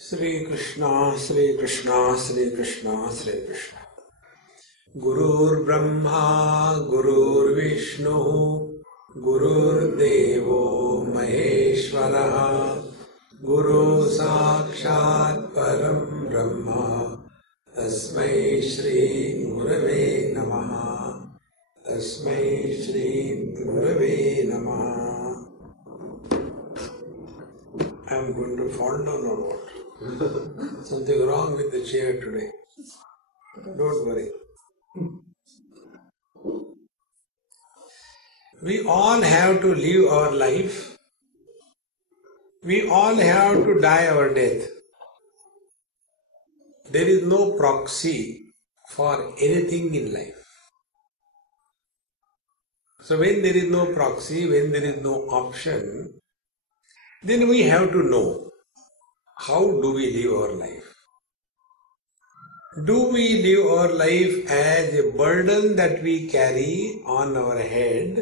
Sri Krishna, Sri Krishna, Sri Krishna, Sri Krishna. Gurur Brahma, Gurur Vishnu, Gurur Devo Maheshwara, Guru Sakshat Param Brahma, Tasmai Shri Gurave Namaha, Tasmai Shri Gurave Namaha. I am going to fall down or what? Something wrong with the chair today. Don't worry. We all have to live our life. We all have to die our death. There is no proxy for anything in life. So when there is no proxy, when there is no option, then we have to know how do we live our life. Do we live our life as a burden that we carry on our head,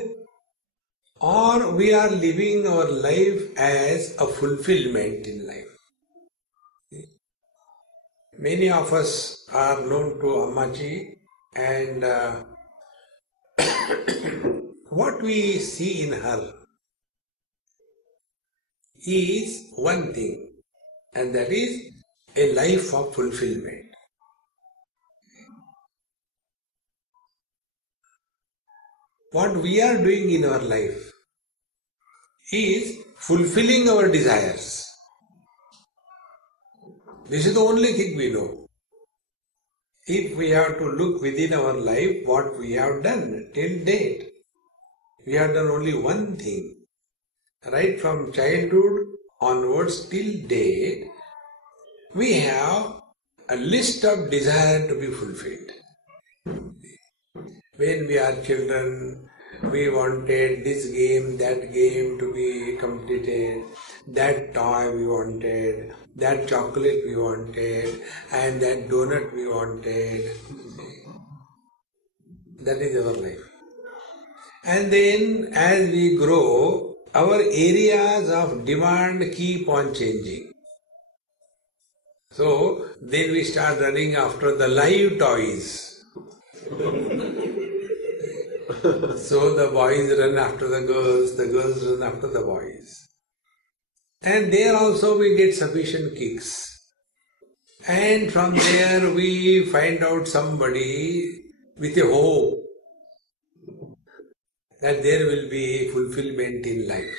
or we are living our life as a fulfillment in life? Many of us are known to Ammaji, and what we see in her is one thing, and that is a life of fulfillment. What we are doing in our life is fulfilling our desires. This is the only thing we know. If we have to look within our life what we have done till date, we have done only one thing. Right from childhood onwards till date, we have a list of desires to be fulfilled. When we are children, we wanted this game, that game to be completed, that toy we wanted, that chocolate we wanted, and that donut we wanted. That is our life. And then as we grow, our areas of demand keep on changing. So then we start running after the live toys. So the boys run after the girls run after the boys. And there also we get sufficient kicks. And from there we find out somebody with a hope that there will be fulfillment in life.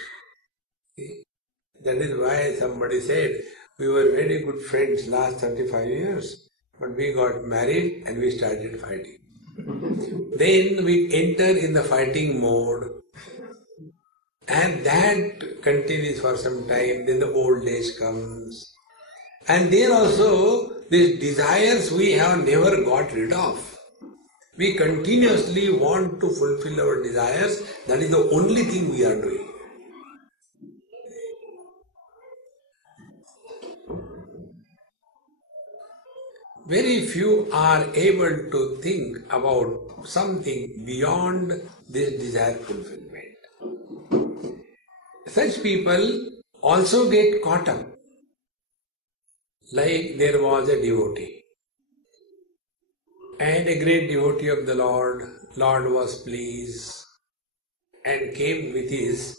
That is why somebody said, we were very good friends last 35 years, but we got married and we started fighting. Then we enter in the fighting mode, and that continues for some time. Then the old age comes, and there also these desires we have never got rid of. We continuously want to fulfill our desires. That is the only thing we are doing. Very few are able to think about something beyond this desire fulfillment. Such people also get caught up. Like there was a devotee, and a great devotee of the Lord. Lord was pleased and came with his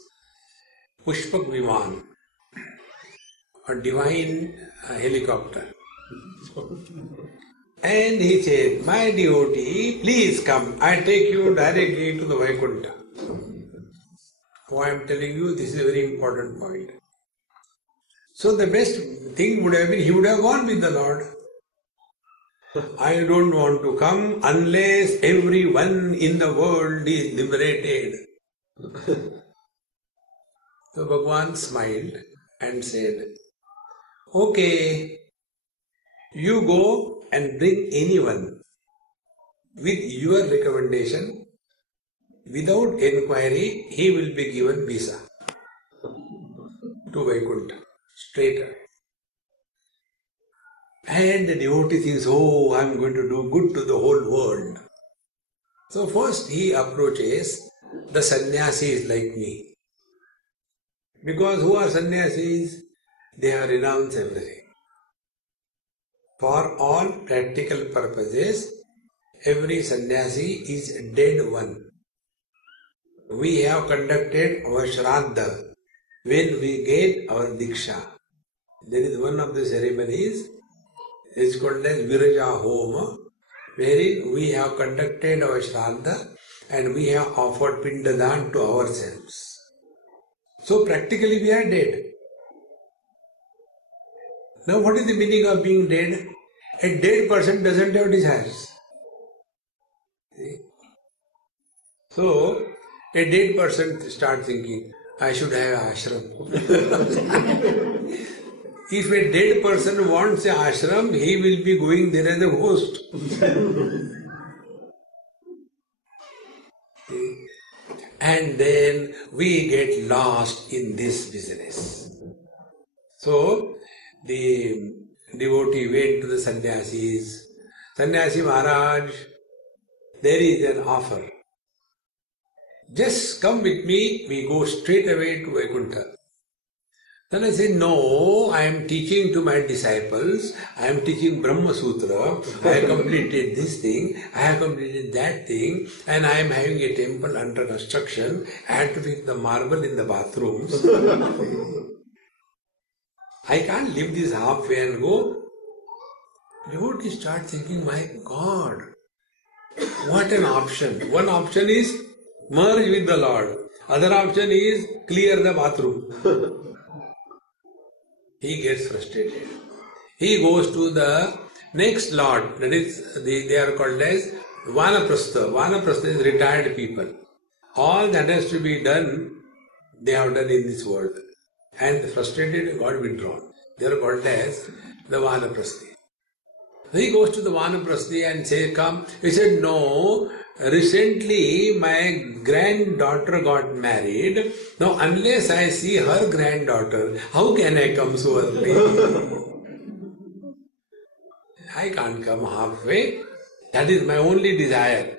Pushpak Viman, a divine helicopter. And he said, my devotee, please come, I take you directly to the Vaikuntha. Oh, I am telling you, this is a very important point. So the best thing would have been, he would have gone with the Lord. I don't want to come unless everyone in the world is liberated. So Bhagavan smiled and said, okay, you go and bring anyone with your recommendation. Without enquiry, he will be given visa to Vaikuntha, straight away. And the devotee thinks, oh, I am going to do good to the whole world. So first he approaches the sannyasis like me. Because who are sannyasis? They have renounced everything. For all practical purposes, every sannyasi is a dead one. We have conducted our shraddha when we get our diksha. There is one of the ceremonies, it's called as Viraja Homa, wherein we have conducted our shraddha and we have offered pindadan to ourselves. So practically we are dead. Now what is the meaning of being dead? A dead person doesn't have desires. See? So, a dead person starts thinking, I should have ashram. If a dead person wants a ashram, he will be going there as a host. And then we get lost in this business. So, the devotee went to the sannyasis. Sannyasi Maharaj, there is an offer. Just come with me, we go straight away to Vaikuntha. Then I said, no, I am teaching to my disciples, I am teaching Brahma Sutra, I have completed this thing, I have completed that thing, and I am having a temple under construction, I have to fix the marble in the bathrooms. I can't leave this halfway and go. Devotee start thinking, my God, what an option. One option is merge with the Lord. Other option is clear the bathroom. He gets frustrated. He goes to the next Lord, that is, they are called as Vanaprastha. Vanaprastha is retired people. All that has to be done, they have done in this world. And the frustrated got withdrawn. They are called as the Vanaprastha. He goes to the Vanaprastha and says, come. He said, no, recently my granddaughter got married. Now unless I see her granddaughter, how can I come so early? I can't come halfway. That is my only desire,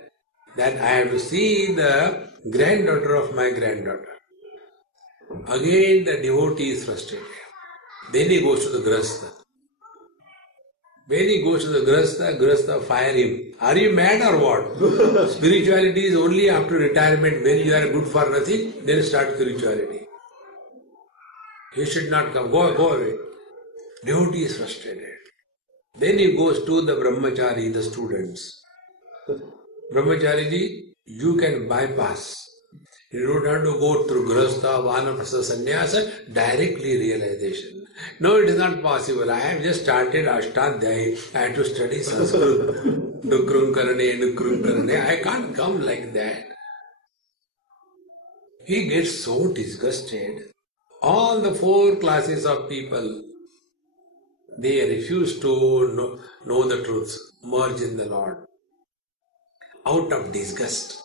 that I have to see the granddaughter of my granddaughter. Again the devotee is frustrated. Then he goes to the Grahastha. When he goes to the Grahastha fire him. Are you mad or what? Spirituality is only after retirement, when you are good for nothing, then start spirituality. You should not come. Go away. Devotee is frustrated. Then he goes to the brahmachari, the students. Brahmachariji, you can bypass. You don't have to go through Grahastha, Vanaprastha, Sannyasa, directly realization. No, it is not possible. I have just started Ashtadhyayi. I have to study Sanskrit. Nukrum karane. I can't come like that. He gets so disgusted. All the 4 classes of people, they refuse to know the truth, merge in the Lord. Out of disgust,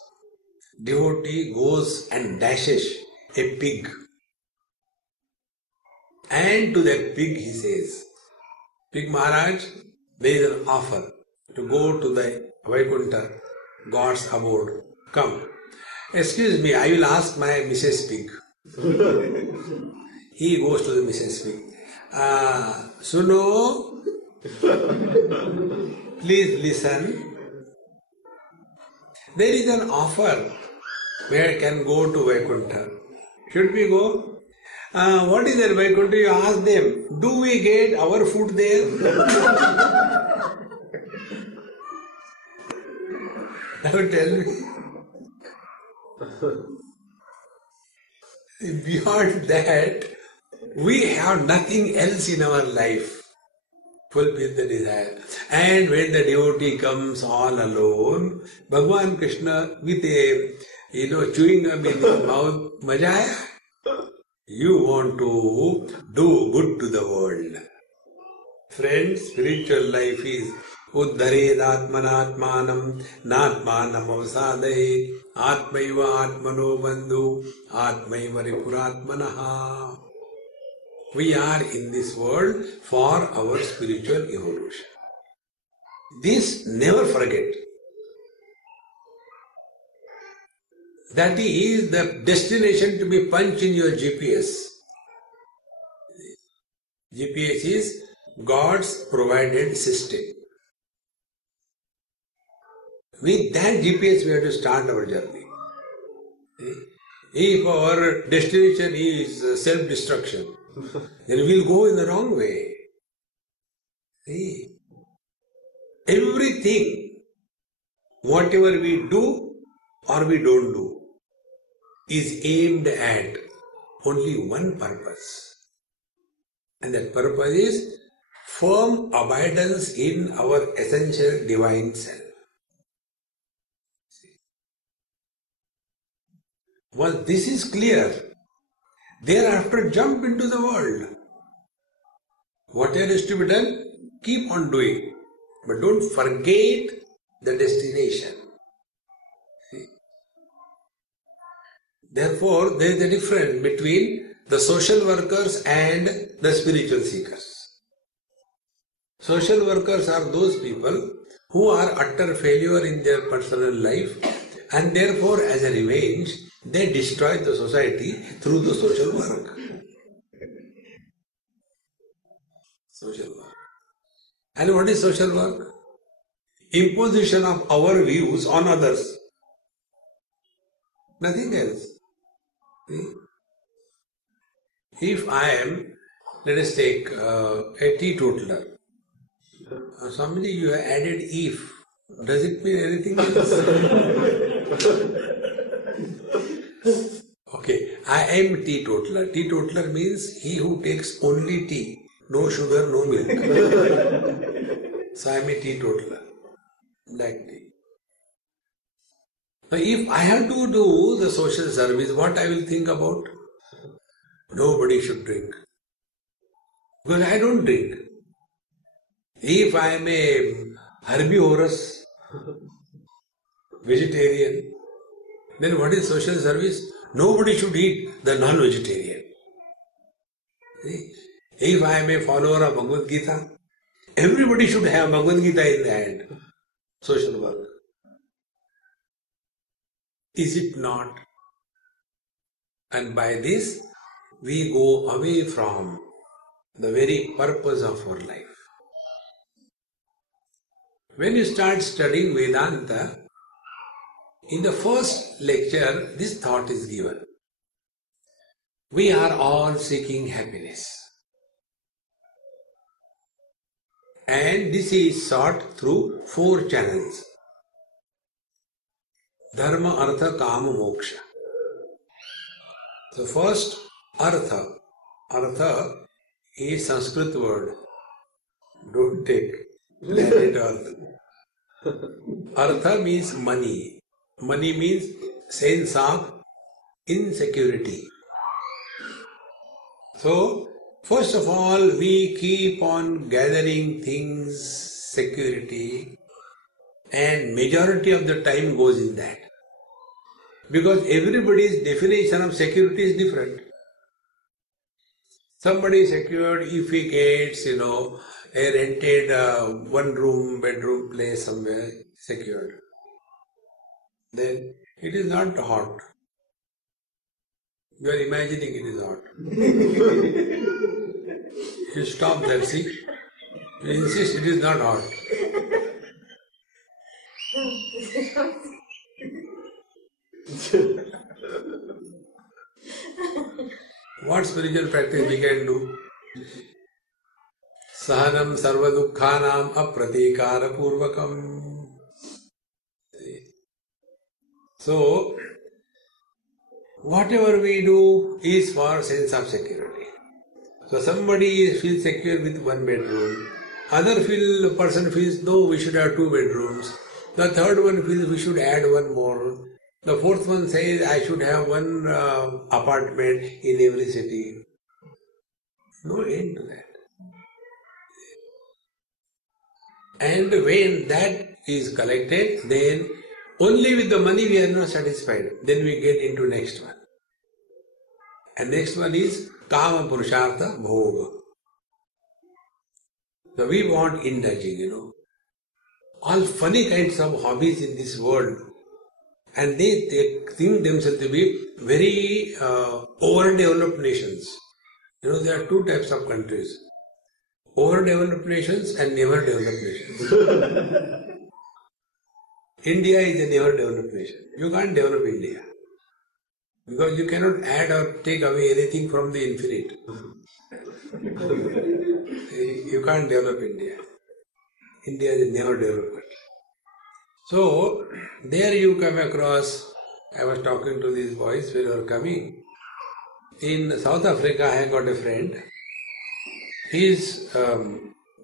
devotee goes and dashes a pig. And to that pig he says, Pig Maharaj, there is an offer to go to the Vaikuntha, God's abode. Come. Excuse me, I will ask my Mrs. Pig. He goes to the Mrs. Pig. Suno, please listen. There is an offer where can go to Vaikuntha. Should we go? What is that Vaikuntha? You ask them, do we get our food there? Now tell me. Beyond that, we have nothing else in our life. Fulfill the desire. And when the devotee comes all alone, Bhagavan Krishna with a chewing gum in his mouth, maja aaya? You want to do good to the world. Friends, spiritual life is Uddhared Atmanatmanam Natmanam Avsadayet Atmaiva Atmano Bandhu Atmaiva Ripuratmanaha. We are in this world for our spiritual evolution. This never forget. That is the destination to be punched in your GPS. GPS is God's provided system. With that GPS we have to start our journey. If our destination is self-destruction, then we will go in the wrong way. See? Everything, whatever we do or we don't do, is aimed at only one purpose. And that purpose is firm abidance in our essential divine self. Once this is clear, thereafter jump into the world. Whatever is to be done, keep on doing. But don't forget the destination. See? Therefore, there is a difference between the social workers and the spiritual seekers. Social workers are those people who are utter failure in their personal life, and therefore as a revenge they destroy the society through the social work. Social work. And what is social work? Imposition of our views on others. Nothing else. See? If I am, let us take a teetotaler. Somebody, you have added if. Does it mean anything else? Okay, I am teetotaler. Teetotaler means he who takes only tea. No sugar, no milk. So I am a teetotaler. Black tea. Now if I have to do the social service, what I will think about? Nobody should drink. Because I don't drink. If I am a herbivorous vegetarian, then what is social service? Nobody should eat the non-vegetarian. See? If I am a follower of Bhagavad Gita, everybody should have Bhagavad Gita in the hand. Social work. Is it not? And by this, we go away from the very purpose of our life. When you start studying Vedanta, in the first lecture, this thought is given. We are all seeking happiness. And this is sought through 4 channels. Dharma, Artha, Kama, Moksha. The first, Artha. Artha is Sanskrit word. Don't take planet Earth. Artha means money. Money means sense of insecurity. So, first of all, we keep on gathering things, security, and majority of the time goes in that. Because everybody's definition of security is different. Somebody is secured if he gets, a rented 1-room, bedroom place somewhere, secured. Then it is not hot. You are imagining it is hot. You stop there, see? You insist it is not hot. What spiritual practice we can do? Sahanam sarva dukkhanam apratikara purvakam. So, whatever we do is for sense of security. So somebody feels secure with 1 bedroom. Other person feels, no, we should have 2 bedrooms. The third one feels we should add 1 more. The fourth one says I should have 1 apartment in every city. No end to that. And when that is collected, then only with the money we are not satisfied. Then we get into next one. And next one is Kama Purushartha Bhoga. So we want indulging, all funny kinds of hobbies in this world. And they think themselves to be very overdeveloped nations. There are 2 types of countries. overdeveloped nations and never developed nations. India is a never developed nation. You can't develop India. Because you cannot add or take away anything from the infinite. You can't develop India. India is a never developed. So, there you come across, I was talking to these boys when they were coming. In South Africa, I got a friend. His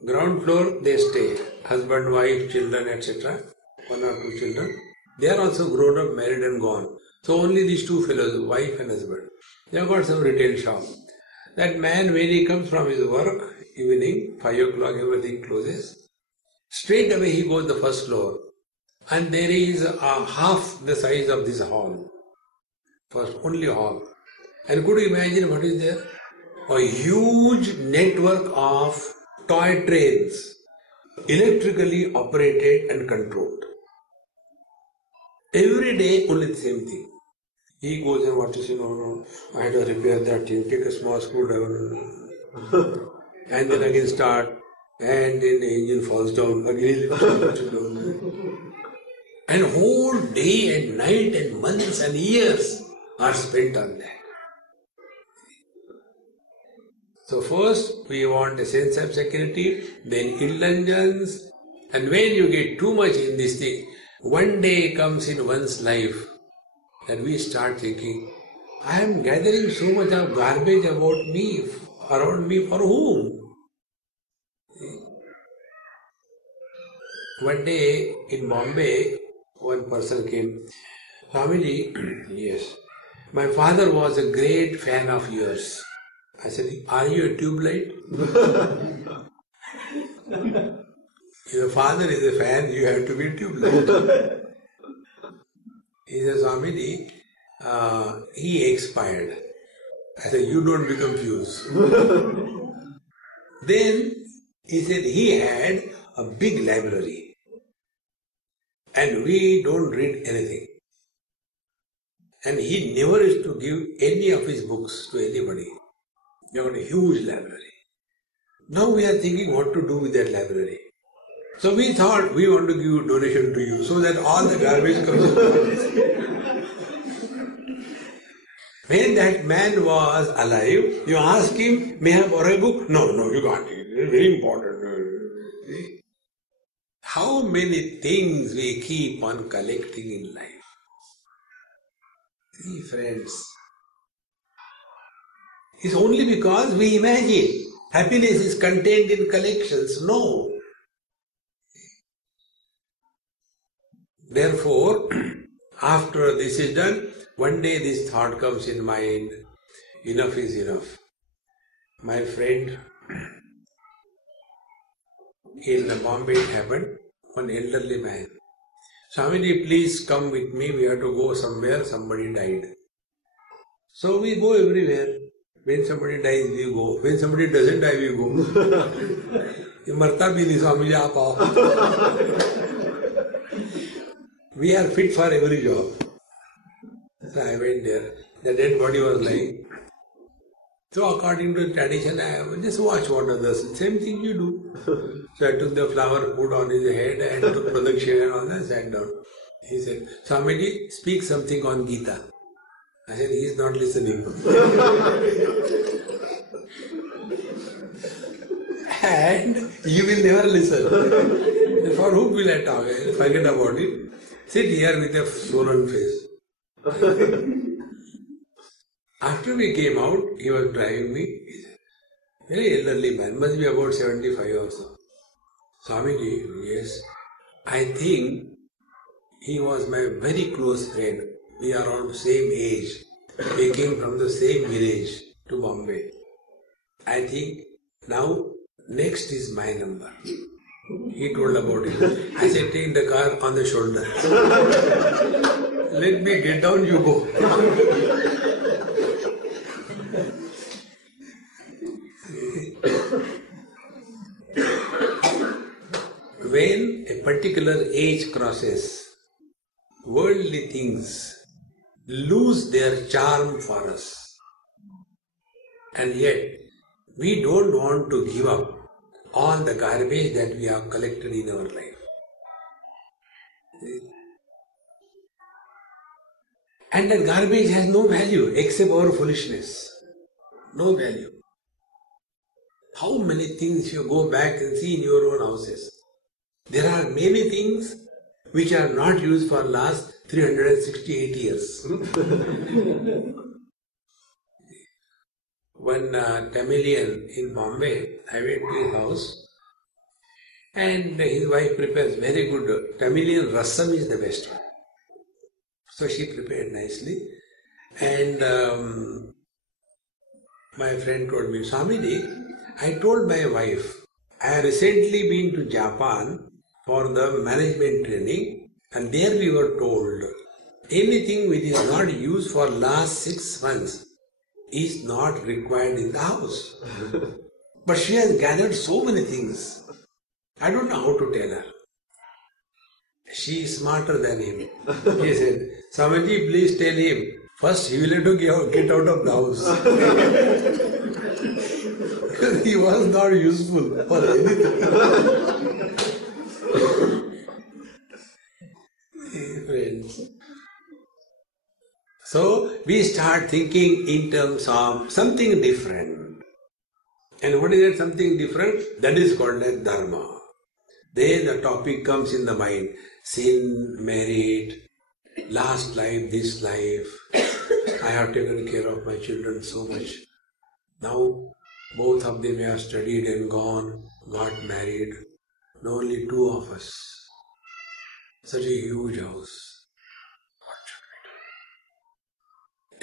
ground floor, they stay. Husband, wife, children, etc. 1 or 2 children. They are also grown up, married and gone. So only these 2 fellows, wife and husband. They have got some retail shop. That man, when he comes from his work, evening, 5 o'clock, everything closes. Straight away he goes the first floor. And there is half the size of this hall. First, only hall. And could you imagine what is there? A huge network of toy trains, electrically operated and controlled. Every day, only the same thing. He goes and watches, I had to repair that thing, take a small screwdriver, and then again start, and then the engine falls down, again down. And whole day and night and months and years are spent on that. So first we want a sense of security, then indulgence, and when you get too much in this thing, one day comes in one's life that we start thinking, I am gathering so much of garbage about me, around me, for whom? One day in Bombay, one person came, Swamiji, yes, my father was a great fan of yours. I said, are you a tube light? If your father is a fan, you have to be a tube light. He said, Swamiji, he expired. I said, you don't be confused. Then he said he had a big library and we don't read anything. And he never used to give any of his books to anybody. He got a huge library. Now we are thinking what to do with that library. So we thought we want to give donation to you so that all the garbage comes in. When that man was alive, you ask him, may I borrow a book? No, you can't. It's very important. See? How many things we keep on collecting in life. See, friends, it's only because we imagine happiness is contained in collections. No. Therefore, after this is done, one day this thought comes in mind, enough is enough. My friend, in Bombay it happened, one elderly man. Swamiji, please come with me, we have to go somewhere, somebody died. So we go everywhere. When somebody dies, we go. When somebody doesn't die, we go. Marta bhi nahi, Swamiji, aap aao. We are fit for every job. So I went there. The dead body was lying. So according to tradition, I just watch what others. Same thing you do. So I took the flower, put on his head and took production and all that, sat down. He said, Swamiji, speak something on Gita. I said, he is not listening. And you will never listen. For whom will I talk? Forget about it. Sit here with a swollen face. After we came out, he was driving me. Very elderly man, must be about 75 or so. Swamiji, yes, I think he was my very close friend. We are all the same age. We came from the same village to Bombay. I think now next is my number. He told about it. I said, take the car on the shoulder. Let me get down, you go. When a particular age crosses, worldly things lose their charm for us. And yet, we don't want to give up all the garbage that we have collected in our life. And that garbage has no value except our foolishness. No value. How many things you go back and see in your own houses? There are many things which are not used for last 368 years. One Tamilian in Bombay, I went to his house and his wife prepares very good Tamilian rasam is the best one. So she prepared nicely and my friend told me, Swami, I told my wife, I have recently been to Japan for the management training and there we were told anything which is not used for last 6 months is not required in the house. But she has gathered so many things. I don't know how to tell her. She is smarter than him. He said, Swamiji, please tell him, first he will have to get out of the house. Because he was not useful for anything. Hey, friends. So we start thinking in terms of something different. And what is that something different? That is called as dharma. Then the topic comes in the mind. Sin, merit, last life, this life. I have taken care of my children so much. Now both of them have studied and gone, got married. Now only 2 of us. Such a huge house. What should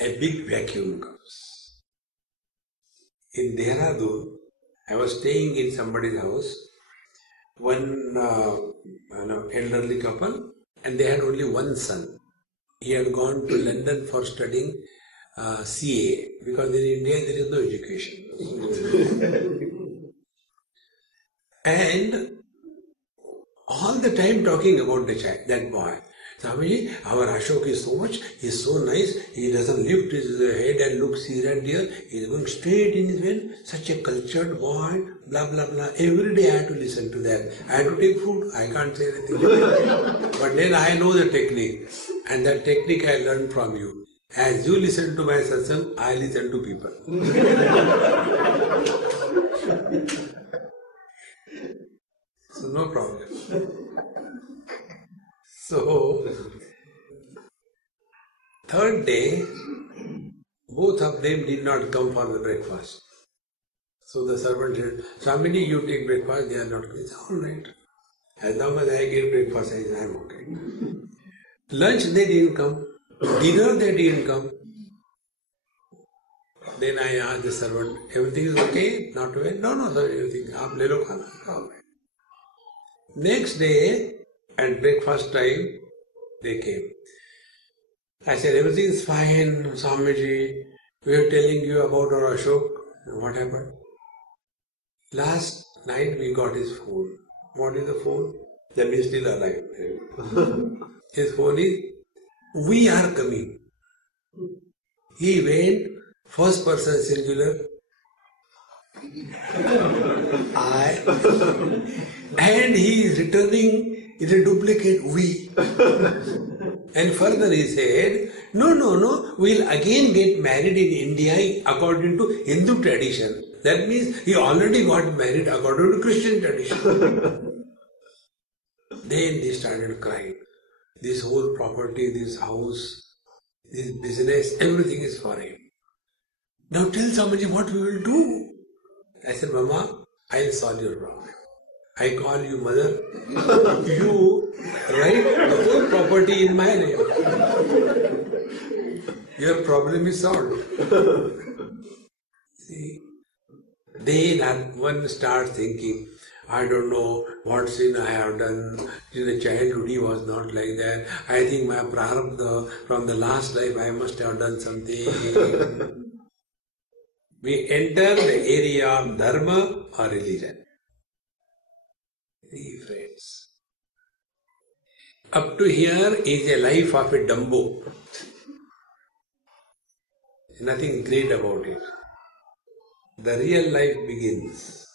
we do? A big vacuum comes. In Dehradun, I was staying in somebody's house. One elderly couple, and they had only one son. He had gone to London for studying CA, because in India there is no education. And all the time talking about the child, that boy. Swamiji, our Ashok is so much, he is so nice, he doesn't lift his head and look here and there, he is going straight in his way, such a cultured boy, blah blah blah. Every day I have to listen to that. I have to take food, I can't say anything. But then I know the technique, and that technique I learned from you. As you listen to my satsang, I listen to people. So no problem. So, third day, both of them did not come for the breakfast. So the servant said, Swamiji, you take breakfast, they are not coming. All right. As long as I get breakfast, I am okay. Lunch, they didn't come. Dinner, they didn't come. Then I asked the servant, everything is okay? Not well? No, sir, everything. Aap le lo khana. All right. Next day, at breakfast time, they came. I said, everything is fine, Swamiji. We are telling you about our Ashok. What happened? Last night we got his phone. What is the phone? That means still alive. His phone is, we are coming. He went, first person singular, I, and he is returning in a duplicate we. And further he said, no, we'll again get married in India according to Hindu tradition. That means he already got married according to Christian tradition. Then they started crying. This whole property, this house, this business, everything is for him. Now tell somebody what we will do. I said, Mama, I'll solve your problem. I call you mother. You write the whole property in my name. Your problem is solved. See? Then one starts thinking, I don't know what sin I have done. In the childhood he was not like that. I think my prarabdha from the last life I must have done something. We enter the area of dharma or religion. See, friends. Up to here is a life of a Dumbo. Nothing great about it. The real life begins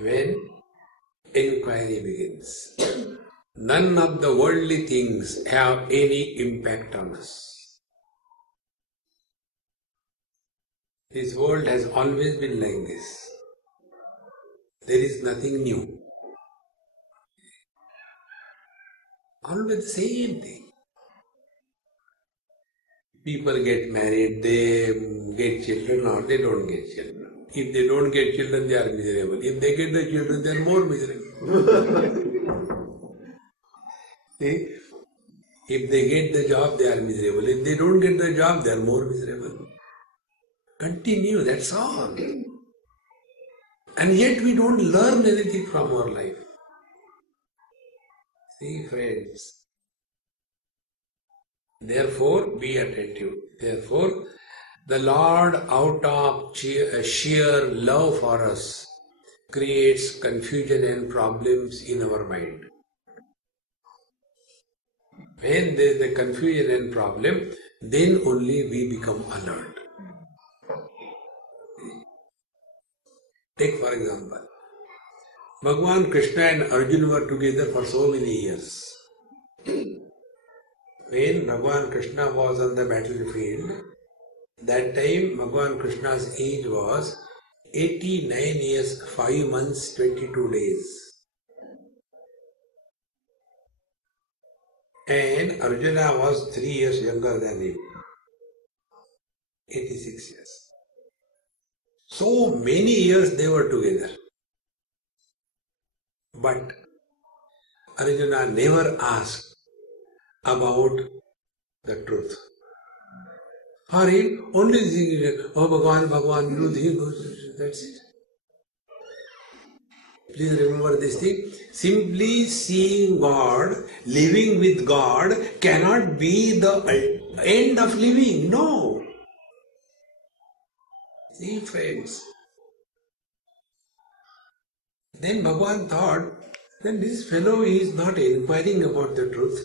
when inquiry begins. None of the worldly things have any impact on us. This world has always been like this. There is nothing new. Always the same thing. People get married, they get children or they don't get children. If they don't get children, they are miserable. If they get the children, they are more miserable. See? If they get the job, they are miserable. If they don't get the job, they are more miserable. Continue, that's all. And yet we don't learn anything from our life. See, friends. Therefore, be attentive. Therefore, the Lord, out of sheer love for us, creates confusion and problems in our mind. When there is a confusion and problem, then only we become alert. Take for example, Bhagavan Krishna and Arjuna were together for so many years. When Bhagavan Krishna was on the battlefield, that time Bhagavan Krishna's age was 89 years, 5 months, 22 days. And Arjuna was 3 years younger than him, 86 years. So many years they were together. But Arjuna never asked about the truth. For him, only thinking, oh Bhagavan, you think, that's it. Please remember this thing. Simply seeing God, living with God cannot be the end of living. No. See, friends. Then Bhagavan thought, then this fellow is not inquiring about the truth.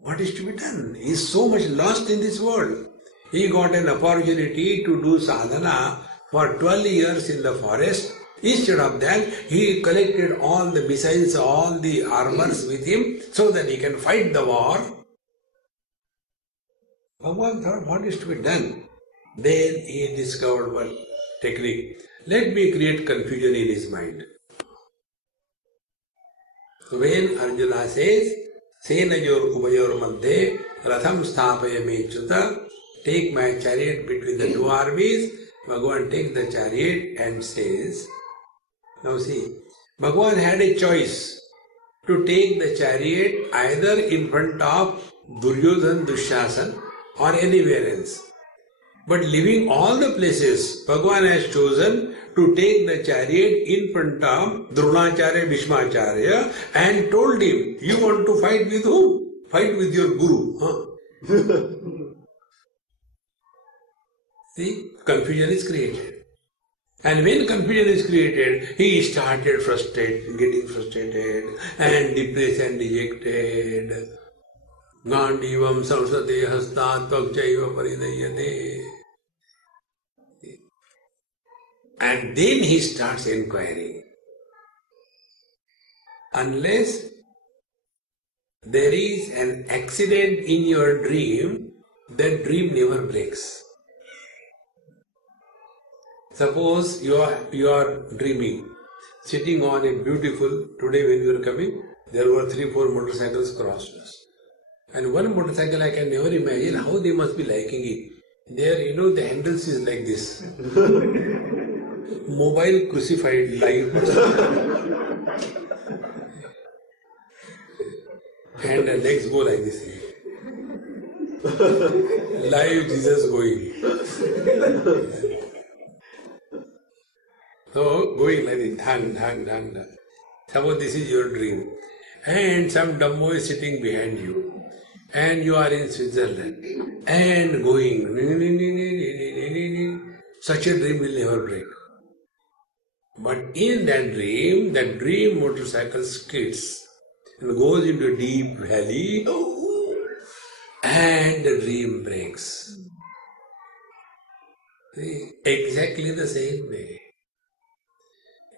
What is to be done? He is so much lost in this world. He got an opportunity to do sadhana for 12 years in the forest. Instead of that, he collected all the missiles, all the armors with him so that he can fight the war. Bhagavan thought, what is to be done? Then he discovered one technique. Let me create confusion in his mind. So when Arjuna says, Senayor Ubayor Madhe, Ratham Sthapaya Mechuta, take my chariot between the two armies, Bhagavan takes the chariot and says, now see, Bhagavan had a choice to take the chariot either in front of Duryodhan, Dushyasan or anywhere else. But leaving all the places, Bhagavan has chosen to take the chariot in front of Dronacharya, Bhishmacharya and told him, you want to fight with whom? Fight with your Guru. Huh? See, confusion is created. And when confusion is created, he started getting frustrated and depressed and dejected. Gandivam samsate hastat pakchaiva paridayate. And then he starts inquiring. Unless there is an accident in your dream, that dream never breaks. Suppose you are dreaming, sitting on a beautiful, today when you are coming, there were 3-4 motorcycles crossed us. And one motorcycle I can never imagine how they must be liking it. There, the handles is like this. Mobile crucified live. And the legs go like this. Live Jesus going. So, going like this, dhang, dhang, dhang, dhang. Suppose this is your dream. And some Dumbo is sitting behind you. And you are in Switzerland. And going. Such a dream will never break. But in that dream motorcycle skids and goes into a deep valley. And the dream breaks. See, exactly the same way.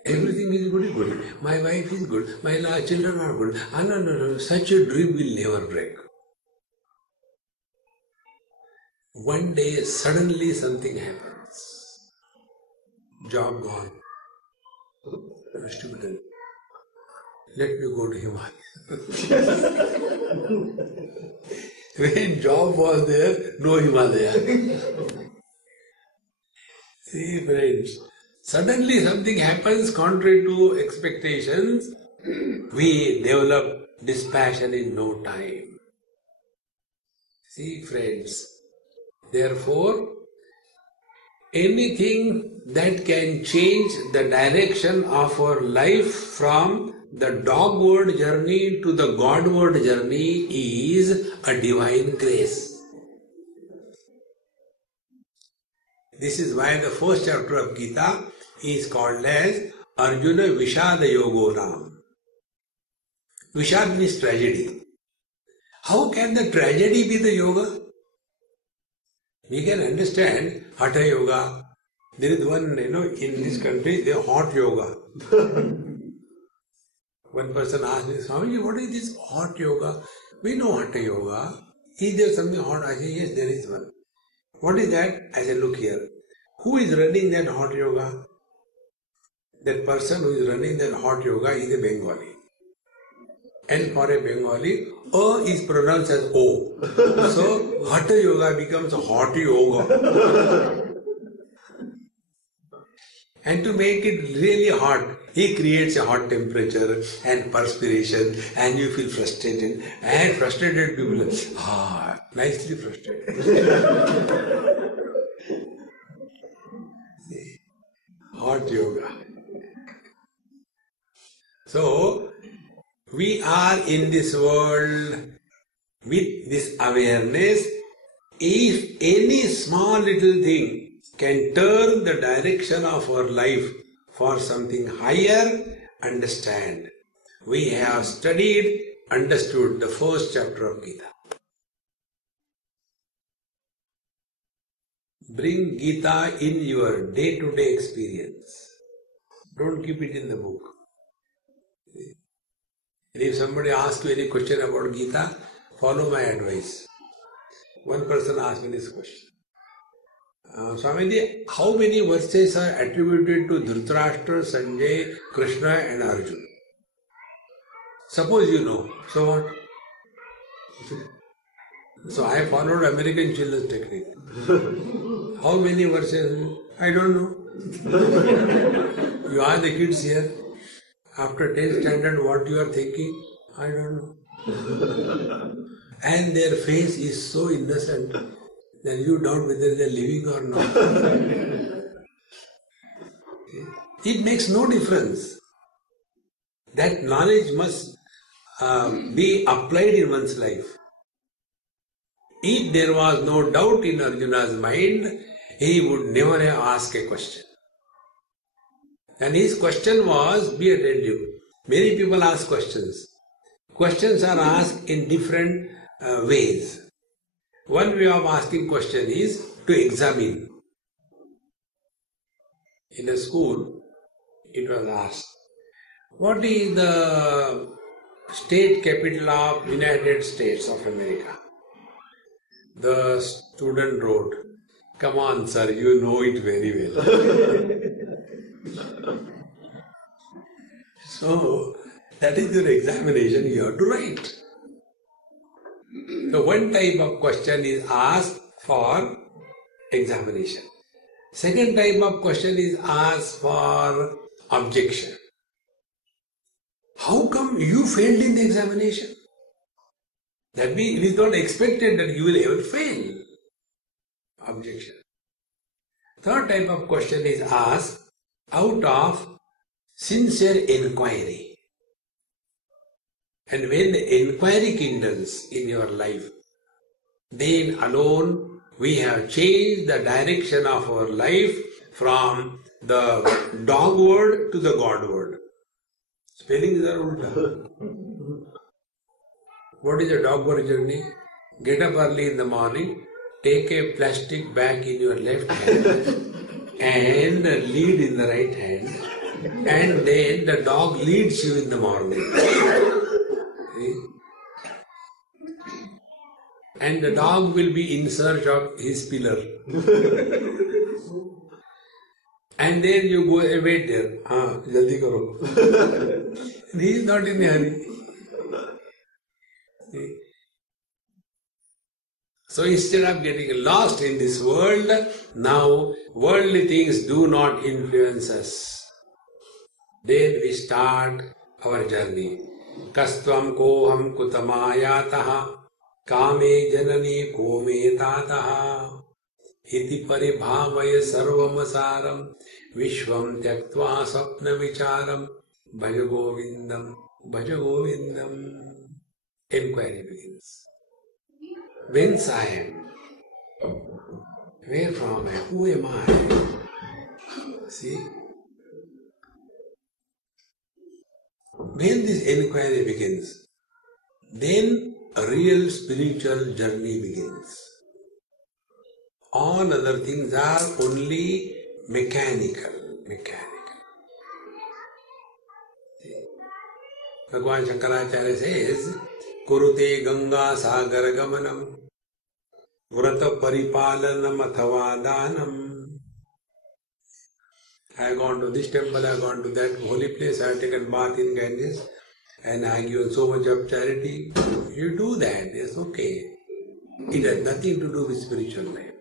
Everything is good. My wife is good. My children are good. No. Such a dream will never break. One day, suddenly something happens. Job gone. Student, let me go to Himalaya. When job was there, no Himalaya. See, friends, suddenly something happens contrary to expectations. We develop dispassion in no time. See, friends, therefore, anything that can change the direction of our life from the dogward journey to the Godward journey is a divine grace. This is why the first chapter of Gita is called as Arjuna Vishada Yogo Ram. Vishad means tragedy. How can the tragedy be the yoga? We can understand Hatha Yoga. There is one, in this country, they hot yoga. One person asked me, Swami, what is this hot yoga? We know Hatha Yoga. Is there something hot? I say, yes, there is one. What is that? I said, look here. Who is running that hot yoga? That person who is running that hot yoga is a Bengali. And for a Bengali, A is pronounced as O. So, Hatha Yoga becomes hot yoga. And to make it really hot, he creates a hot temperature and perspiration, and you feel frustrated. And frustrated people are nicely frustrated. Hot yoga. So, we are in this world with this awareness. If any small little thing can turn the direction of our life for something higher, understand. We have studied, understood the first chapter of Gita. Bring Gita in your day-to-day experience. Don't keep it in the book. And if somebody asks you any question about Gita, follow my advice. One person asked me this question. Swamiji, how many verses are attributed to Dhritarashtra, Sanjay, Krishna and Arjuna? Suppose you know. So what? So I followed American children's technique. How many verses? I don't know. You ask the kids here, after 10th standard, what you are thinking? I don't know. And their face is so innocent that you doubt whether they are living or not. It makes no difference. That knowledge must be applied in one's life. If there was no doubt in Arjuna's mind, he would never have asked a question. And his question was, be attentive. Many people ask questions. Questions are asked in different ways. One way of asking question is to examine. In a school, it was asked, what is the state capital of United States of America? The student wrote, come on sir, you know it very well. So, that is your examination, you have to write. So one type of question is asked for examination. Second type of question is asked for objection. How come you failed in the examination? That means it is not expected that you will ever fail. Objection. Third type of question is asked out of sincere inquiry. And when the inquiry kindles in your life, then alone we have changed the direction of our life from the dogward to the Godward. Spellings are ulta. What is a dogward journey? Get up early in the morning, take a plastic bag in your left hand and lead in the right hand And then the dog leads you in the morning. See? And the dog will be in search of his pillar. And then you go and wait there. Jaldi karo. And he is not in a hurry. See? So instead of getting lost in this world, now worldly things do not influence us. Then we start our journey. Kastvam koham kutamayataha kame janani kome tataha iti paribhavaya sarvamasaram vishvam tyaktva sapna vicharam bhaja govindam bhaja govindam. Inquiry begins. Whence I am? Where from I am? Who am I? See? When this inquiry begins, then a real spiritual journey begins. All other things are only mechanical. See? Bhagavan Shankaracharya says, Kurute Ganga Sagar Gamanam Vrata Paripalanam Athava Danam. I have gone to this temple, I have gone to that holy place, I have taken bath in Ganges, and I have given so much of charity. You do that, it's okay. It has nothing to do with spiritual life.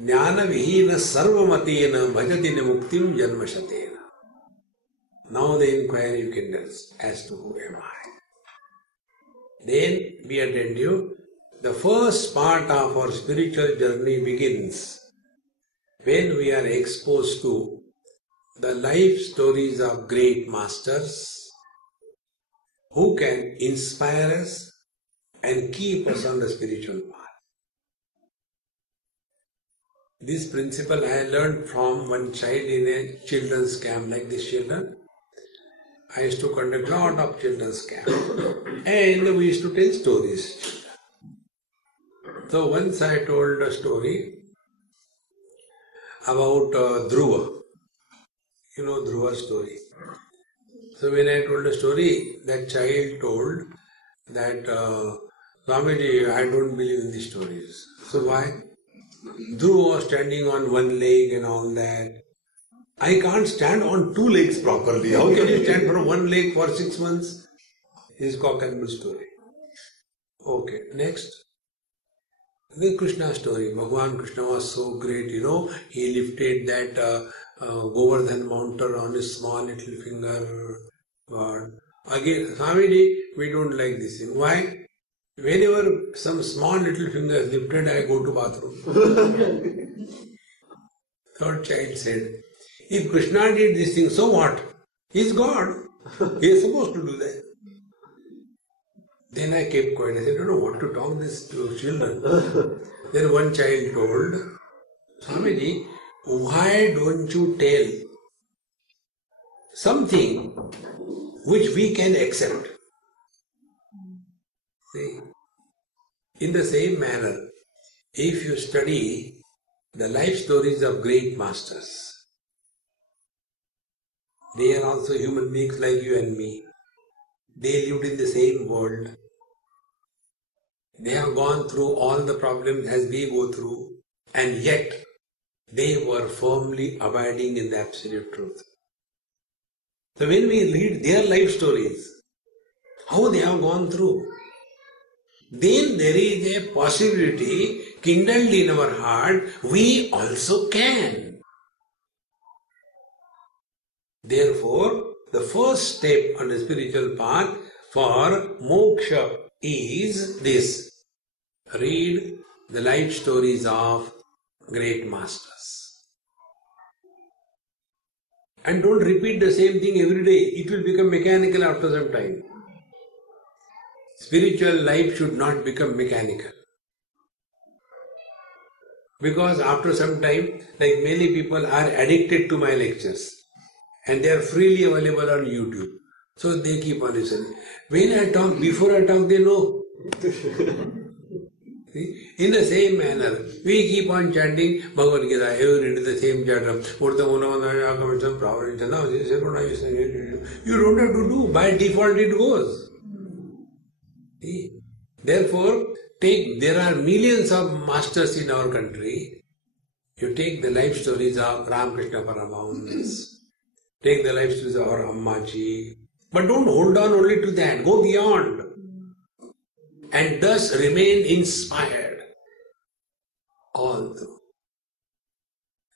Jnana vihina sarvamatena bhajati muktim janmashatena. Now the inquiry begins as to who am I. Then we attend you. The first part of our spiritual journey begins when we are exposed to the life stories of great masters who can inspire us and keep us on the spiritual path. This principle I learned from one child in a children's camp like this children. I used to conduct a lot of children's camp and we used to tell stories. So once I told a story about Dhruva. You know Dhruva's story. So when I told the story, that child told that Swamiji, I don't believe in these stories. So why? Dhruva was standing on one leg and all that. I can't stand on two legs properly. How can you stand for one leg for 6 months? His cock and bull story. Okay, next. The Krishna story. Bhagavan Krishna was so great, he lifted that Govardhan mountain on his small little finger. God. Again, Swamiji, we don't like this thing. Why? Whenever some small little finger is lifted, I go to bathroom. Third child said, if Krishna did this thing, so what? He is God. He is supposed to do that. Then I kept quiet. I said, I don't know what to talk this to children. Then one child told, Swamiji, why don't you tell something which we can accept? See, in the same manner, if you study the life stories of great masters, they are also human beings like you and me. They lived in the same world. They have gone through all the problems as we go through, and yet they were firmly abiding in the absolute truth. So when we read their life stories, how they have gone through, then there is a possibility kindled in our heart, we also can. Therefore, the first step on the spiritual path for moksha is this. Read the life stories of great masters. And don't repeat the same thing every day. It will become mechanical after some time. Spiritual life should not become mechanical. Because after some time, like many people are addicted to my lectures. And they are freely available on YouTube. So they keep on listening. When I talk, before I talk, they know. See? In the same manner, we keep on chanting Bhagavad Gita, every day the same chant. You don't have to do, by default it goes. See? Therefore, there are millions of masters in our country. You take the life stories of Ramakrishna Ramons, take the life stories of our Ammaji, but don't hold on only to that, go beyond. And thus remain inspired all through.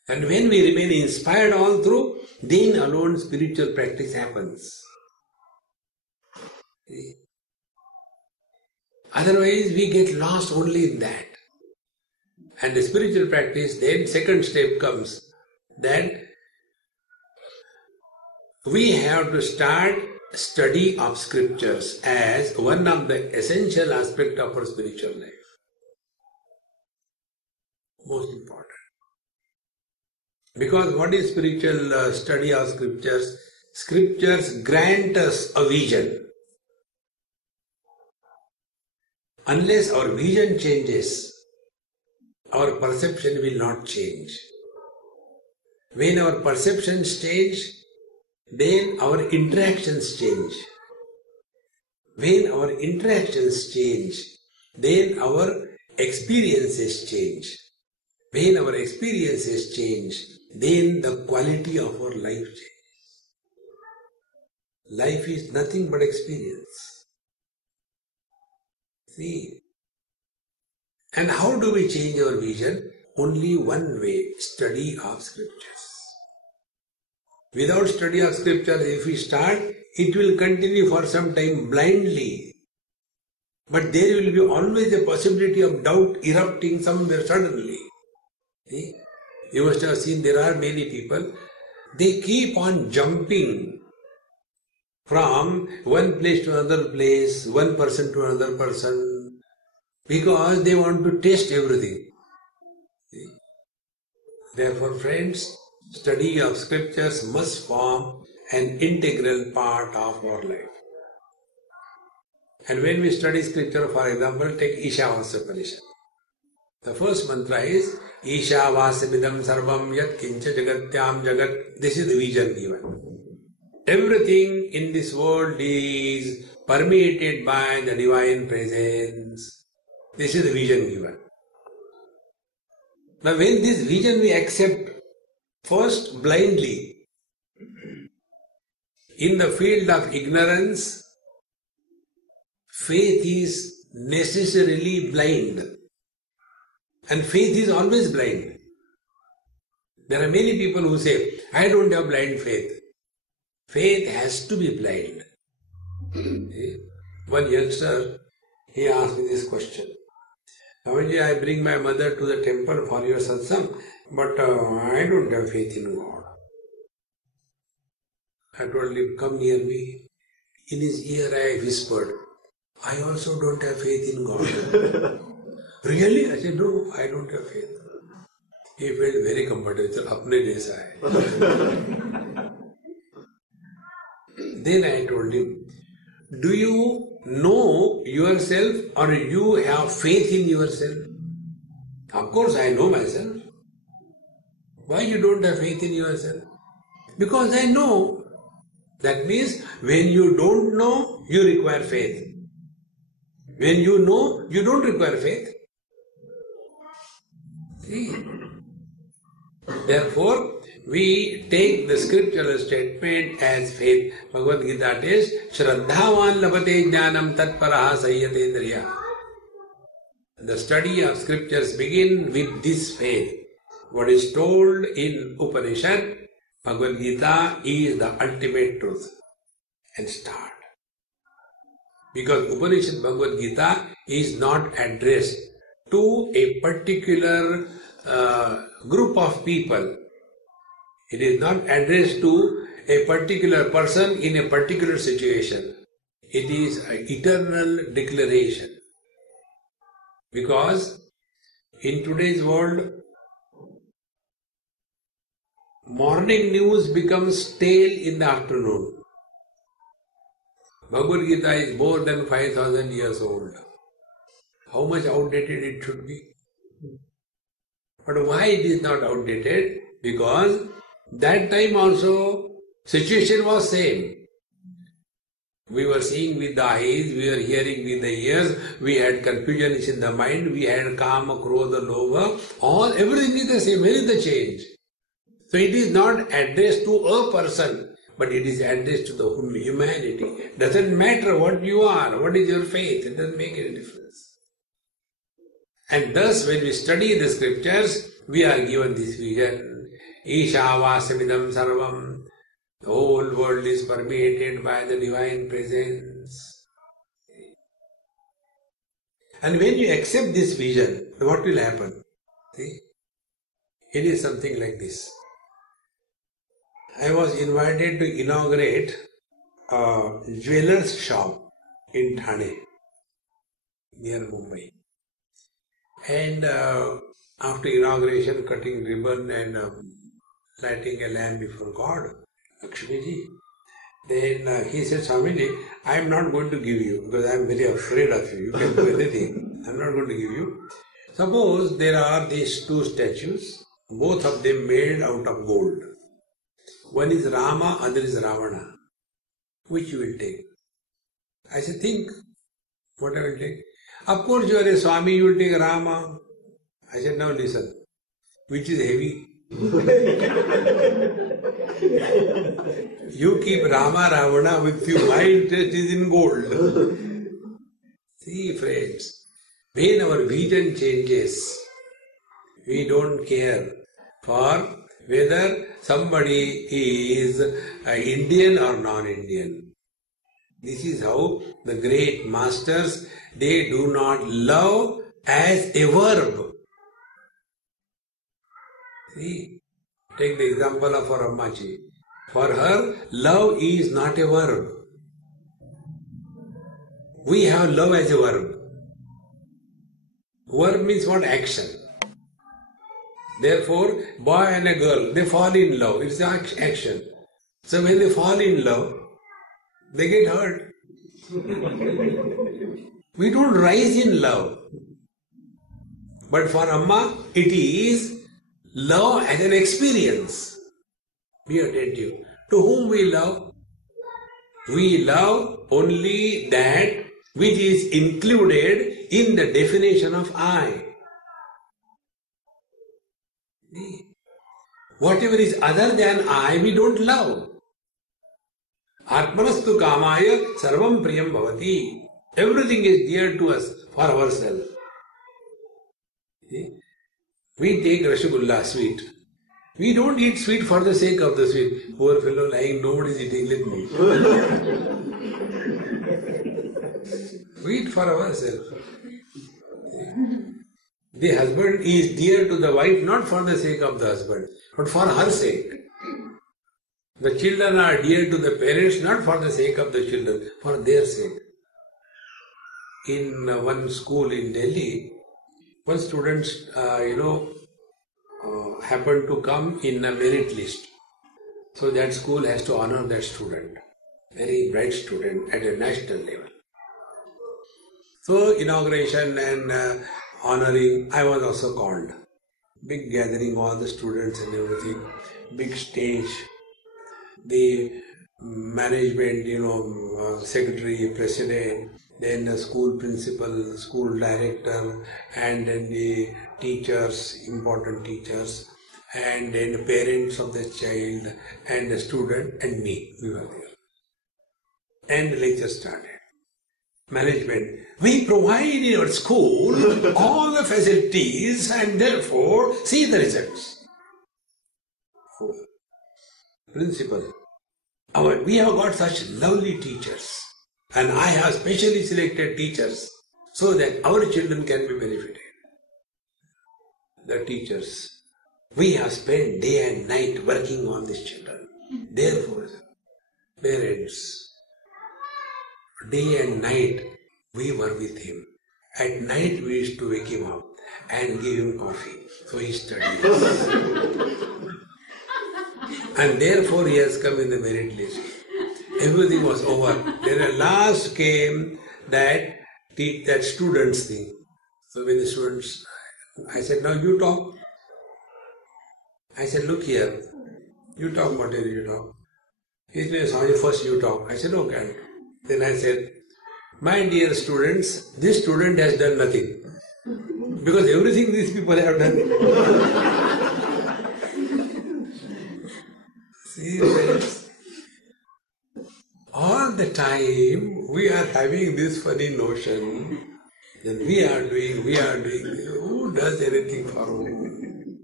And when we remain inspired all through, then alone spiritual practice happens. See? Otherwise, we get lost only in that. And the spiritual practice, then second step comes that we have to start study of scriptures as one of the essential aspects of our spiritual life. Most important. Because what is spiritual study of scriptures? Scriptures grant us a vision. Unless our vision changes, our perception will not change. When our perceptions change, then our interactions change. When our interactions change, then our experiences change. When our experiences change, then the quality of our life changes. Life is nothing but experience. See? And how do we change our vision? Only one way, study of scriptures. Without study of scriptures, if we start, it will continue for some time blindly. But there will be always a possibility of doubt erupting somewhere suddenly. See? You must have seen there are many people, they keep on jumping from one place to another place, one person to another person, because they want to taste everything. See? Therefore, friends, study of scriptures must form an integral part of our life. And when we study scripture, for example, take Ishavasya Upanishad. The first mantra is Ishavasya sarvam yat kincha jagatyam jagat. This is the vision given. Everything in this world is permeated by the divine presence. This is the vision given. Now when this vision we accept, first blindly, in the field of ignorance, faith is necessarily blind. And faith is always blind. There are many people who say, I don't have blind faith. Faith has to be blind. One youngster, he asked me this question. Swamiji, I bring my mother to the temple for your satsang, but I don't have faith in God. I told him, come near me. In his ear I whispered, I also don't have faith in God. Really? I said, no, I don't have faith. He felt very comfortable. Apne jaisa hai. Then I told him, do you know yourself or you have faith in yourself? Of course I know myself. Why you don't have faith in yourself? Because I know. That means when you don't know, you require faith. When you know, you don't require faith. See? Therefore, we take the scriptural statement as faith. Bhagavad Gita is Shraddhavan labate jnanam tatparaha sayyatendriya. The study of scriptures begin with this faith. What is told in Upanishad, Bhagavad Gita is the ultimate truth. And start. Because Upanishad Bhagavad Gita is not addressed to a particular group of people. It is not addressed to a particular person in a particular situation. It is an eternal declaration. Because in today's world, morning news becomes stale in the afternoon. Bhagavad Gita is more than 5,000 years old. how much outdated it should be. But why it is not outdated? Because that time also situation was same. We were seeing with the eyes, we were hearing with the ears, we had confusion in the mind, we had kama, krodha, lobha, everything is the same. Where is the change? So it is not addressed to a person, but it is addressed to the humanity. Doesn't matter what you are, what is your faith, it doesn't make any difference. And thus when we study the scriptures, we are given this vision. Isha vasamidam sarvam. The whole world is permeated by the divine presence. And when you accept this vision, what will happen? See? It is something like this. I was invited to inaugurate a jeweller's shop in Thane, near Mumbai. And after inauguration, cutting ribbon and lighting a lamp before God, Lakshmiji. Then he said, Swamiji, I am not going to give you because I am very afraid of you. You can do anything. I am not going to give you. Suppose there are these two statues, both of them made out of gold. One is Rama, other is Ravana. Which you will take? I said, think what I will take. Of course you are a Swami, you will take Rama. I said, now listen. Which is heavy? You keep Rama, Ravana with you. My interest is in gold. See, friends, when our vision changes, we don't care for whether somebody is Indian or non-Indian. This is how the great masters, they do not love as a verb. See, take the example of our Ammachi. For her, love is not a verb. We have love as a verb. Verb means what? Action. Therefore, boy and a girl, they fall in love. It's action. So when they fall in love, they get hurt. We don't rise in love. But for Amma, it is love as an experience. Be attentive. To whom we love? We love only that which is included in the definition of I. Whatever is other than I, we don't love. Atmanastu kamaya sarvam priyam bhavati. Everything is dear to us for ourselves. We take Rasgulla, sweet. We don't eat sweet for the sake of the sweet. Poor fellow lying, nobody is eating, let me. We eat for ourselves. The husband is dear to the wife not for the sake of the husband, but for her sake. The children are dear to the parents not for the sake of the children, for their sake. In one school in Delhi, one student, happened to come in a merit list. So that school has to honor that student. Very bright student at a national level. So inauguration and honoring, I was also called. Big gathering, all the students and everything. Big stage. The management, secretary, president, then the school principal, school director, and then the teachers, important teachers, and then the parents of the child, and the student, and me, we were there. And the lecture started. Management, we provide in our school all the facilities and therefore see the results. Principal, we have got such lovely teachers. And I have specially selected teachers so that our children can be benefited. The teachers, we have spent day and night working on these children. Therefore, parents, day and night we were with him. At night we used to wake him up and give him coffee. So he studied. And therefore he has come in the merit list. Everything was over. Then at last came that student's thing. So when the students, I said, now you talk. I said, look here, you talk whatever you talk. He said, Swami, first you talk. I said, okay. Then I said, my dear students, this student has done nothing. Because everything these people have done. See, friends, all the time we are having this funny notion that we are doing. Who does anything for whom?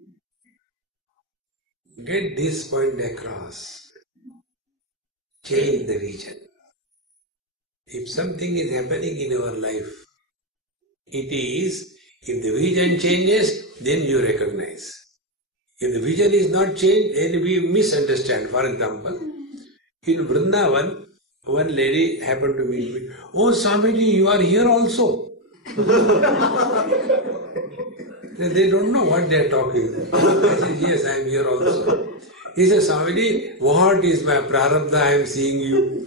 Get this point across. Change the vision. If something is happening in our life, it is, if the vision changes, then you recognize. If the vision is not changed, then we misunderstand. For example, in Vrindavan, one lady happened to meet me. Oh, Swamiji, you are here also. They don't know what they are talking. I said, yes, I am here also. He said, Swamiji, what is my prarabdha? I am seeing you.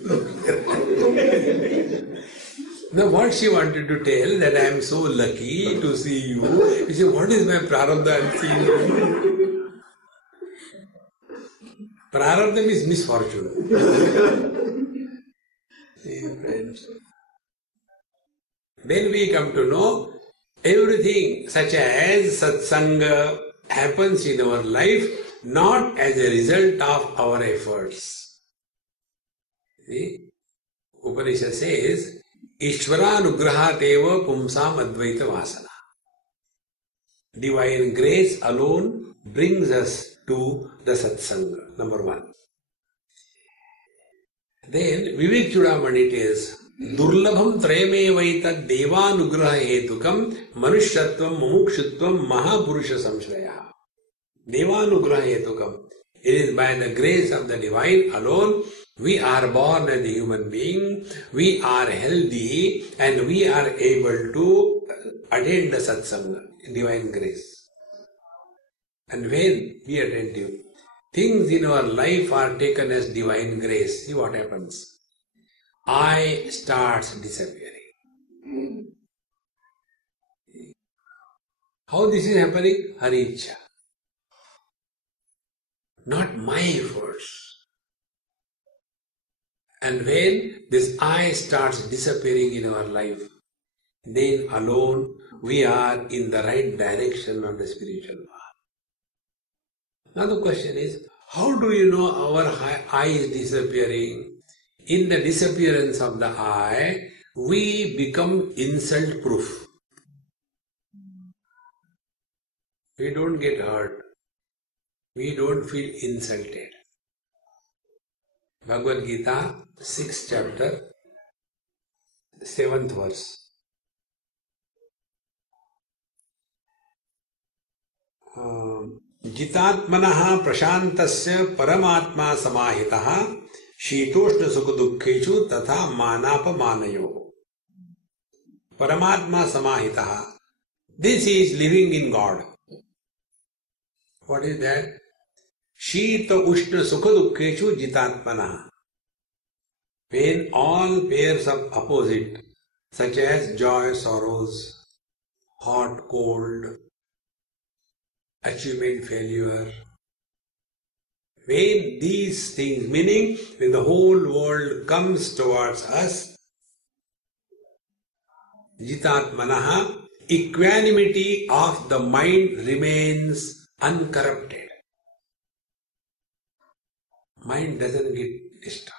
Now what she wanted to tell, that I am so lucky to see you. He said, what is my prarabdha? I am seeing you. Prarabdha means misfortune. See, friends. Then we come to know everything such as satsanga happens in our life not as a result of our efforts. See? Upanishad says, Ishvaranugrahat eva pumsam advaita vasana. Divine grace alone brings us to the satsanga, number one. Then Vivek Chudamani tells, Durlabham trayamevaitat devanugraha hetukam manushyattvam mumukshutvam mahapurusha samshraya. Devanugraha hetukam. It is by the grace of the divine alone we are born as a human being, we are healthy, and we are able to attain the satsanga, divine grace. And when we attentive, things in our life are taken as divine grace. See what happens. I starts disappearing. How this is happening? Haricha. Not my efforts. And when this I starts disappearing in our life, then alone we are in the right direction on the spiritual path. Now the question is, how do you know our I is disappearing? In the disappearance of the I, we become insult proof. We don't get hurt. We don't feel insulted. Bhagavad Gita, 6th chapter, 7th verse. Jitatmanaha prashantasya paramatma samahitaha शीतोष्ण सुख दुखेषु तथा मानापमानयो. Paramatma samahitaha. This is living in God. What is that? Shita ushna sukha dukkhechu jitatmana. When all pairs of opposite, such as joy, sorrows, hot, cold, achievement, failure, when these things, meaning when the whole world comes towards us, jitatmanaha, equanimity of the mind remains uncorrupted. Mind doesn't get disturbed.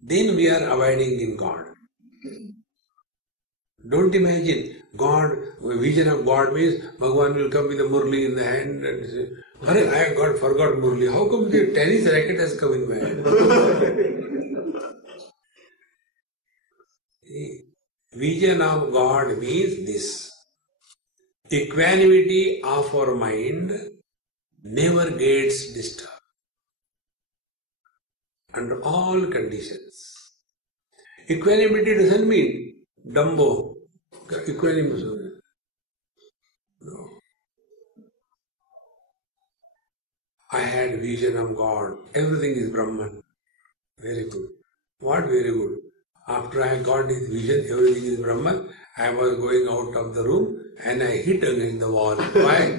Then we are abiding in God. Don't imagine God, vision of God means Bhagavan will come with a murli in the hand and say, I forgot murli. How come the tennis racket has come in my hand? Vision of God means this. Equanimity of our mind never gets disturbed under all conditions. Equanimity doesn't mean Dumbo. Equanimous. No. I had vision of God. Everything is Brahman. Very good. What very good? After I got this vision, everything is Brahman, I was going out of the room and I hit against the wall. Why?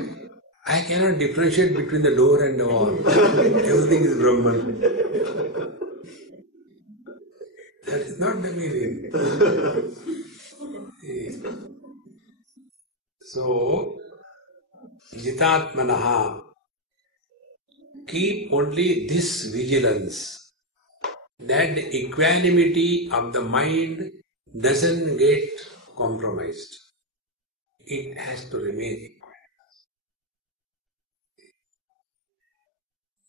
I cannot differentiate between the door and the wall. Everything is Brahman. That is not the meaning. So, Jitatmanaha, keep only this vigilance, that the equanimity of the mind doesn't get compromised. It has to remain equanimous.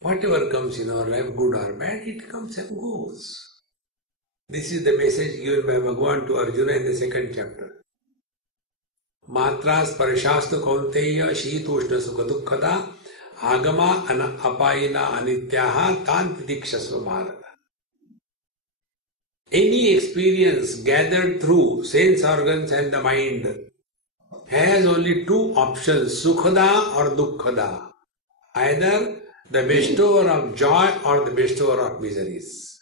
Whatever comes in our life, good or bad, it comes and goes. This is the message given by Bhagavan to Arjuna in the 2nd chapter. Matra sparshastha kaunteya shitushna sukha dukkhada agama apayina anityaha tan tidikshasva bharata. Any experience gathered through sense organs and the mind has only two options, sukhada or dukkhada. Either the bestower of joy or the bestower of miseries.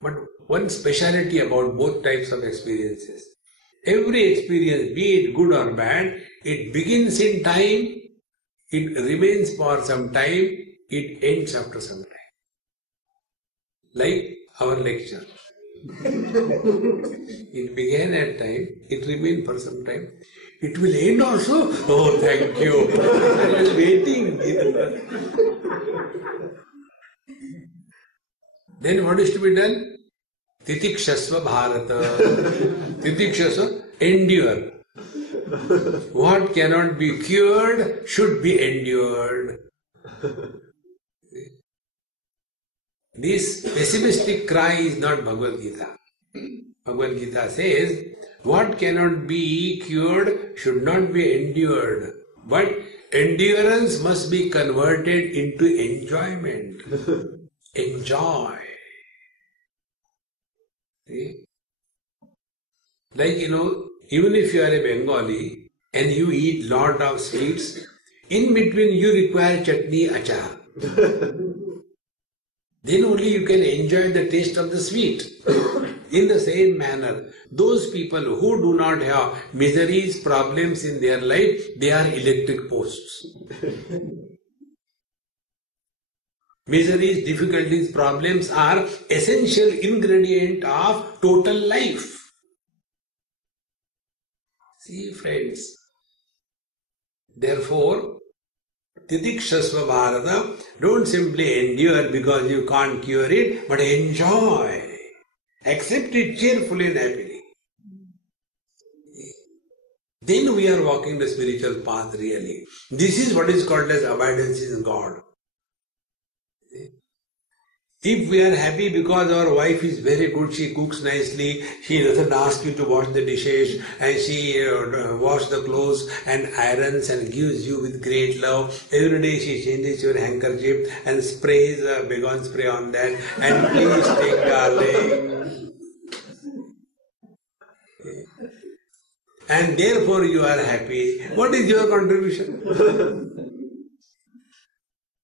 But one speciality about both types of experiences, every experience, be it good or bad, it begins in time, it remains for some time, it ends after some time. Like our lecture. It began at time, it remained for some time. It will end also. Oh, thank you. I was waiting. Then what is to be done? Titikshasva Bharata. Titikshasva, endure. What cannot be cured should be endured. This pessimistic cry is not Bhagavad Gita. Bhagavad Gita says, what cannot be cured should not be endured. But endurance must be converted into enjoyment. Enjoy. See? Like, even if you are a Bengali and you eat lot of sweets, in between you require chutney, achar. Then only you can enjoy the taste of the sweet. In the same manner, those people who do not have miseries, problems in their life, they are electric posts. Miseries, difficulties, problems are essential ingredient of total life. See, friends. Therefore, Titikshasva Bharata, don't simply endure because you can't cure it, but enjoy. Accept it cheerfully and happily. Then we are walking the spiritual path really. This is what is called as abidance in God. If we are happy because our wife is very good, she cooks nicely, she doesn't ask you to wash the dishes, and she washes the clothes and irons and gives you with great love. Every day she changes your handkerchief and sprays a Baygon spray on that, and please take darling. And therefore you are happy. What is your contribution?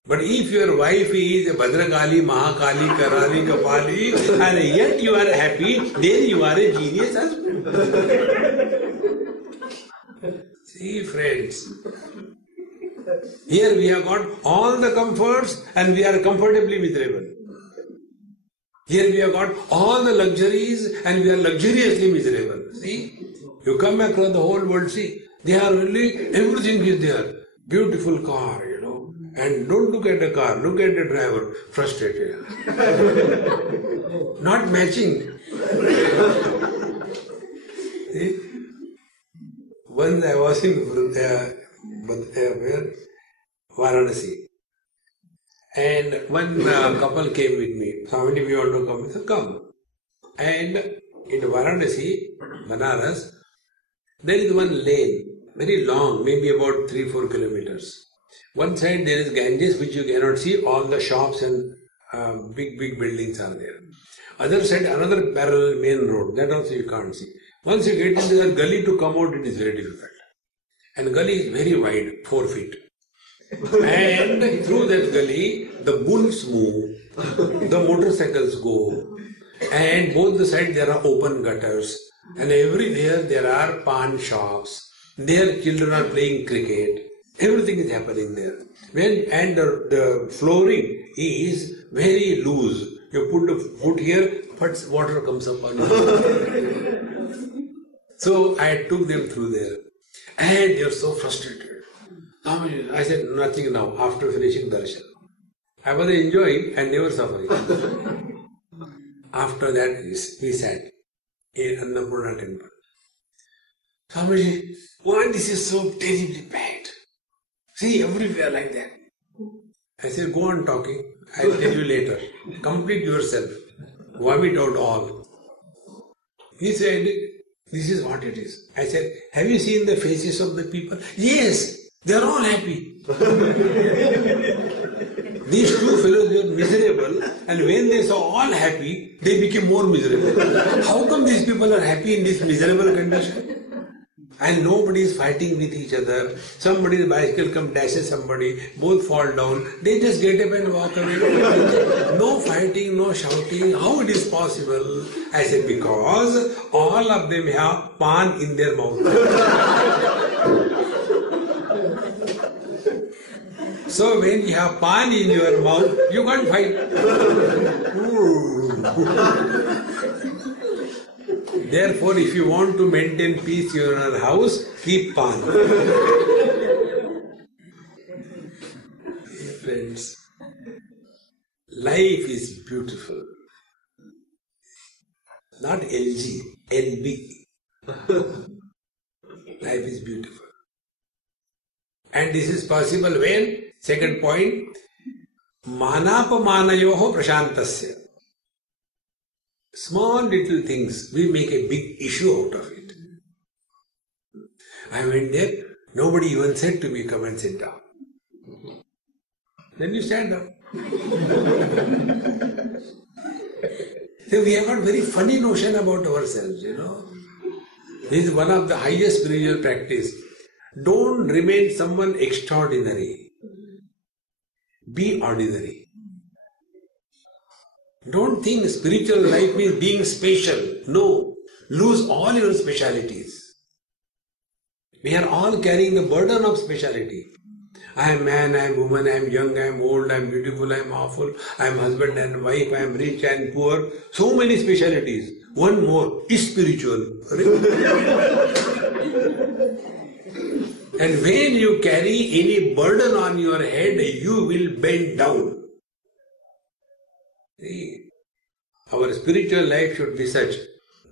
But if your wife is Bhadrakali, Mahakali, Karali, Kapali, and yet you are happy, then you are a genius husband. See, friends, here we have got all the comforts and we are comfortably miserable. Here we have got all the luxuries and we are luxuriously miserable. See, you come across the whole world, see, they are only, everything is there. Beautiful car, and don't look at the car, look at the driver, frustrated. Not matching. See? Once I was in Varanasi, and one couple came with me. Swami, we want to come. I said, come. And in Varanasi, Banaras, there is one lane, very long, maybe about 3-4 kilometers. One side there is Ganges, which you cannot see, all the shops and big buildings are there. Other side, another parallel main road, that also you can't see. Once you get into the gully, to come out, it is very difficult. And gully is very wide, 4 feet. And through that gully, the bulls move, the motorcycles go, and both the sides there are open gutters, and everywhere there are pawn shops. There children are playing cricket. Everything is happening there. And the flooring is very loose. You put the foot here, but water comes up on you. So I took them through there, and they were so frustrated. I said, nothing now, after finishing darshan. I was enjoying and they were suffering. After that, we sat in Annapurna temple. Swamiji, why this is so terribly bad? See, everywhere like that. I said, go on talking. I'll tell you later. Complete yourself. Vomit out all. He said, this is what it is. I said, have you seen the faces of the people? Yes, they are all happy. These two fellows were miserable, and when they saw all happy, they became more miserable. How come these people are happy in this miserable condition? And nobody is fighting with each other. Somebody's bicycle comes, dashes somebody, both fall down. They just get up and walk away. No fighting, no shouting. How it is possible? I said, because all of them have pan in their mouth. So when you have pan in your mouth, you can't fight. Therefore, if you want to maintain peace in your house, keep pan. Friends, life is beautiful. Not LG, LB. Life is beautiful. And this is possible when, second point, manapamanayoho prashantasya. Small little things, we make a big issue out of it. I went there, nobody even said to me, come and sit down. Then you stand up. So we have got very funny notion about ourselves, you know. This is one of the highest spiritual practice. Don't remain someone extraordinary. Be ordinary. Don't think spiritual life means being special. No. Lose all your specialities. We are all carrying the burden of speciality. I am man, I am woman, I am young, I am old, I am beautiful, I am awful, I am husband and wife, I am rich and poor. So many specialities. One more is spiritual. And when you carry any burden on your head, you will bend down. See, our spiritual life should be such.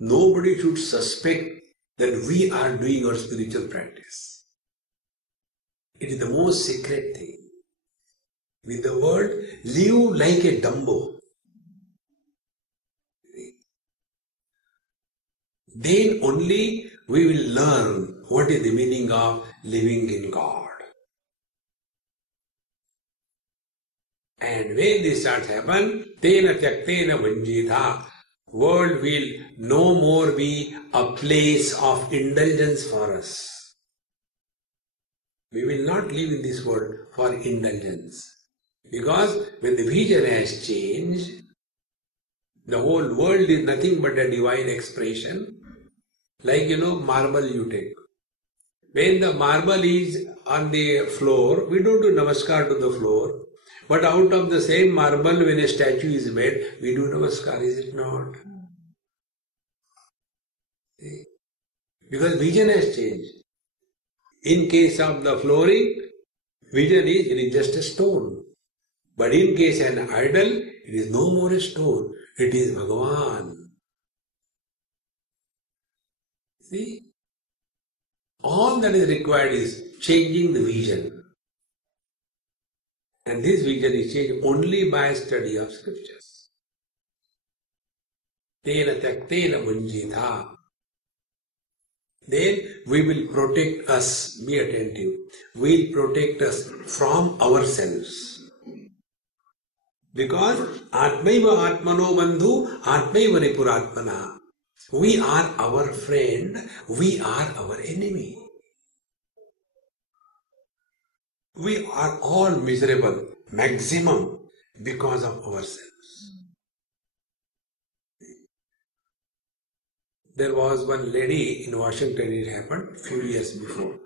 Nobody should suspect that we are doing our spiritual practice. It is the most secret thing. With the word, live like a Dumbo. Then only we will learn what is the meaning of living in God. And when this starts to happen, tena tyaktena vanjitha, world will no more be a place of indulgence for us. We will not live in this world for indulgence. Because when the vision has changed, the whole world is nothing but a divine expression. Like, marble you take. When the marble is on the floor, we don't do namaskar to the floor. But out of the same marble, when a statue is made, we do namaskar, is it not? See? Because vision has changed. In case of the flooring, vision is, it is just a stone. But in case of an idol, it is no more a stone, it is Bhagavan. See? All that is required is changing the vision. And this vision is changed only by study of scriptures. Tena tyaktena vanjitha. Then we will protect us, be attentive, we will protect us from ourselves. Because Atmaiva Atmano Bandhu, Atmaiva Ripuratmana. We are our friend, we are our enemy. We are all miserable, maximum, because of ourselves. There was one lady in Washington, it happened a few years before.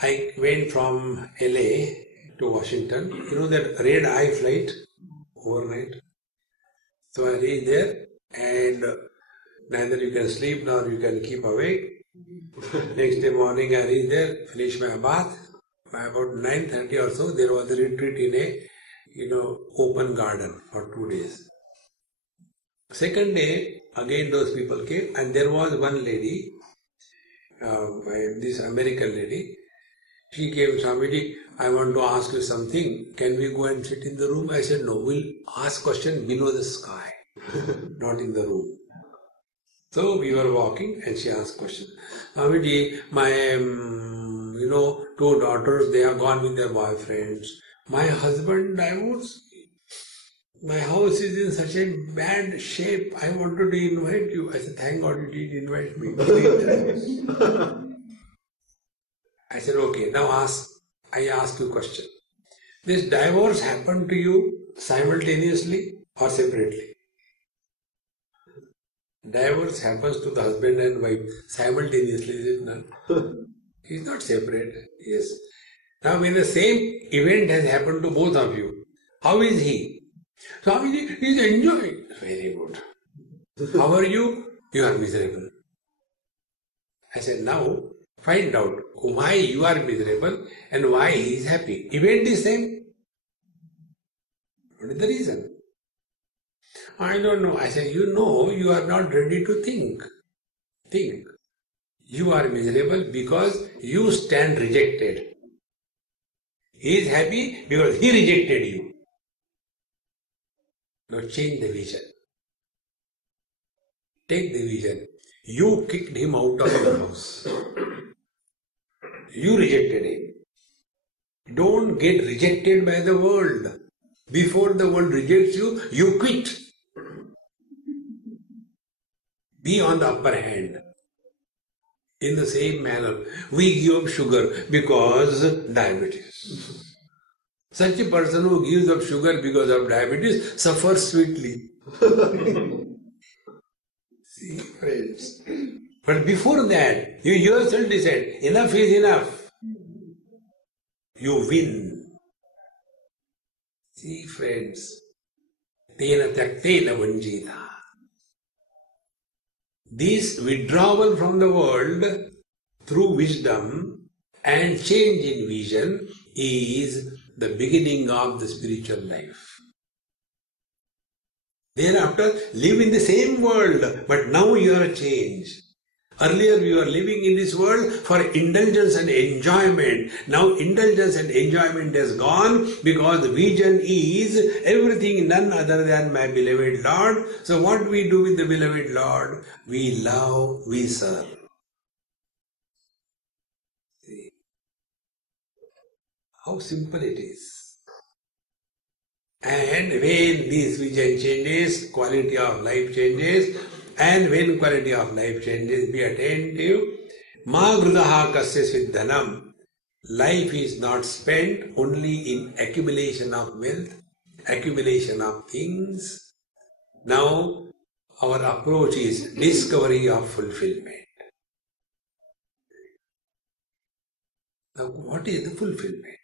I went from LA to Washington. You know that red eye flight overnight? So I reached there and neither you can sleep nor you can keep awake. Next day morning I reached there, finished my bath. By about 9:30 or so, there was a retreat in a open garden for 2 days. Second day, again those people came and there was one lady, this American lady. She came, Swamiji, I want to ask you something. Can we go and sit in the room? I said, no, we'll ask question below the sky, not in the room. So we were walking and she asked question. Swamiji, my, 2 daughters, they are gone with their boyfriends. My husband divorced. My house is in such a bad shape. I wanted to invite you. I said, thank God you did invite me. I said, okay, now I ask you a question. This divorce happened to you simultaneously or separately? Divorce happens to the husband and wife simultaneously, is it not? It's not separate, yes. Now when the same event has happened to both of you, how is he? Swamiji, he is enjoying. Very good. How are you? You are miserable. I said, now find out why you are miserable and why he is happy. Event is same. What is the reason? I don't know. I said, you are not ready to think. Think. You are miserable because you stand rejected. He is happy because he rejected you. Now change the vision. Take the vision. You kicked him out of your house. You rejected him. Don't get rejected by the world. Before the world rejects you, you quit. Be on the upper hand. In the same manner, we give up sugar because diabetes. Such a person who gives up sugar because of diabetes suffers sweetly. See, friends. But before that, you yourself decide, enough is enough. You win. See, friends. Tena tyaktena vanjita. This withdrawal from the world through wisdom and change in vision is the beginning of the spiritual life. Thereafter, live in the same world, but now you are changed. Earlier we were living in this world for indulgence and enjoyment. Now indulgence and enjoyment has gone because the vision is everything none other than my beloved Lord. So what we do with the beloved Lord? We love, we serve. See how simple it is. And when this vision changes, quality of life changes. And when quality of life changes, be attentive. Ma grudaha kasya siddhanam. Life is not spent only in accumulation of wealth, accumulation of things. Now, our approach is discovery of fulfillment. Now, what is the fulfillment?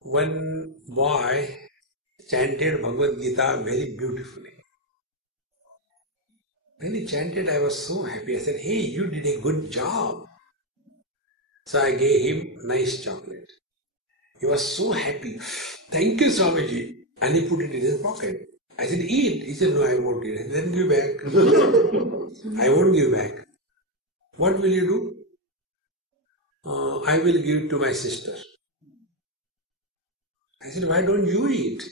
One boy chanted Bhagavad Gita very beautifully. When he chanted, I was so happy. I said, hey, you did a good job. So I gave him nice chocolate. He was so happy. Thank you, Swamiji. And he put it in his pocket. I said, eat. He said, no, I won't eat. I said, then give back. I won't give back. What will you do? I will give it to my sister. I said, why don't you eat?